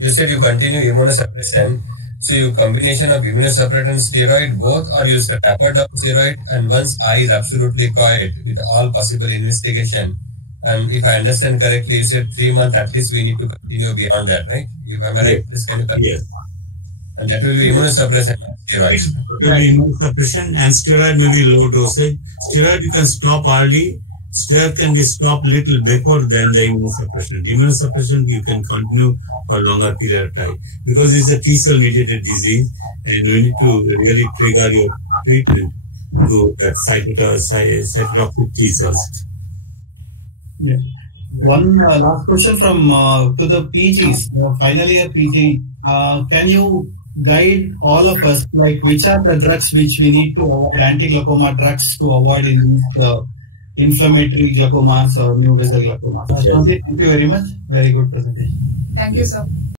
You said you continue immunosuppression. So you combination of immunosuppressant and steroid both, or use the tapered down steroid, and once eye is absolutely quiet with all possible investigation. And if I understand correctly, you said 3 months at least we need to continue beyond that, right? If I'm right, this can you continue? Yes. And that will be immunosuppression, steroids. It will be immunosuppression, and steroid may be low dosage. Steroid you can stop early, steroid can be stopped little before than the immunosuppression. Immunosuppression you can continue for a longer period of time because it's a T-cell mediated disease and we need to really trigger your treatment to that cytotoxic T cells. Yeah. One last question from to the PGs, final year PG. Can you guide all of us, like which are the drugs which we need to avoid, anti-glaucoma drugs to avoid in these inflammatory glaucomas or new vessel glaucomas? Yes. Thank you very much. Very good presentation. Thank you, sir.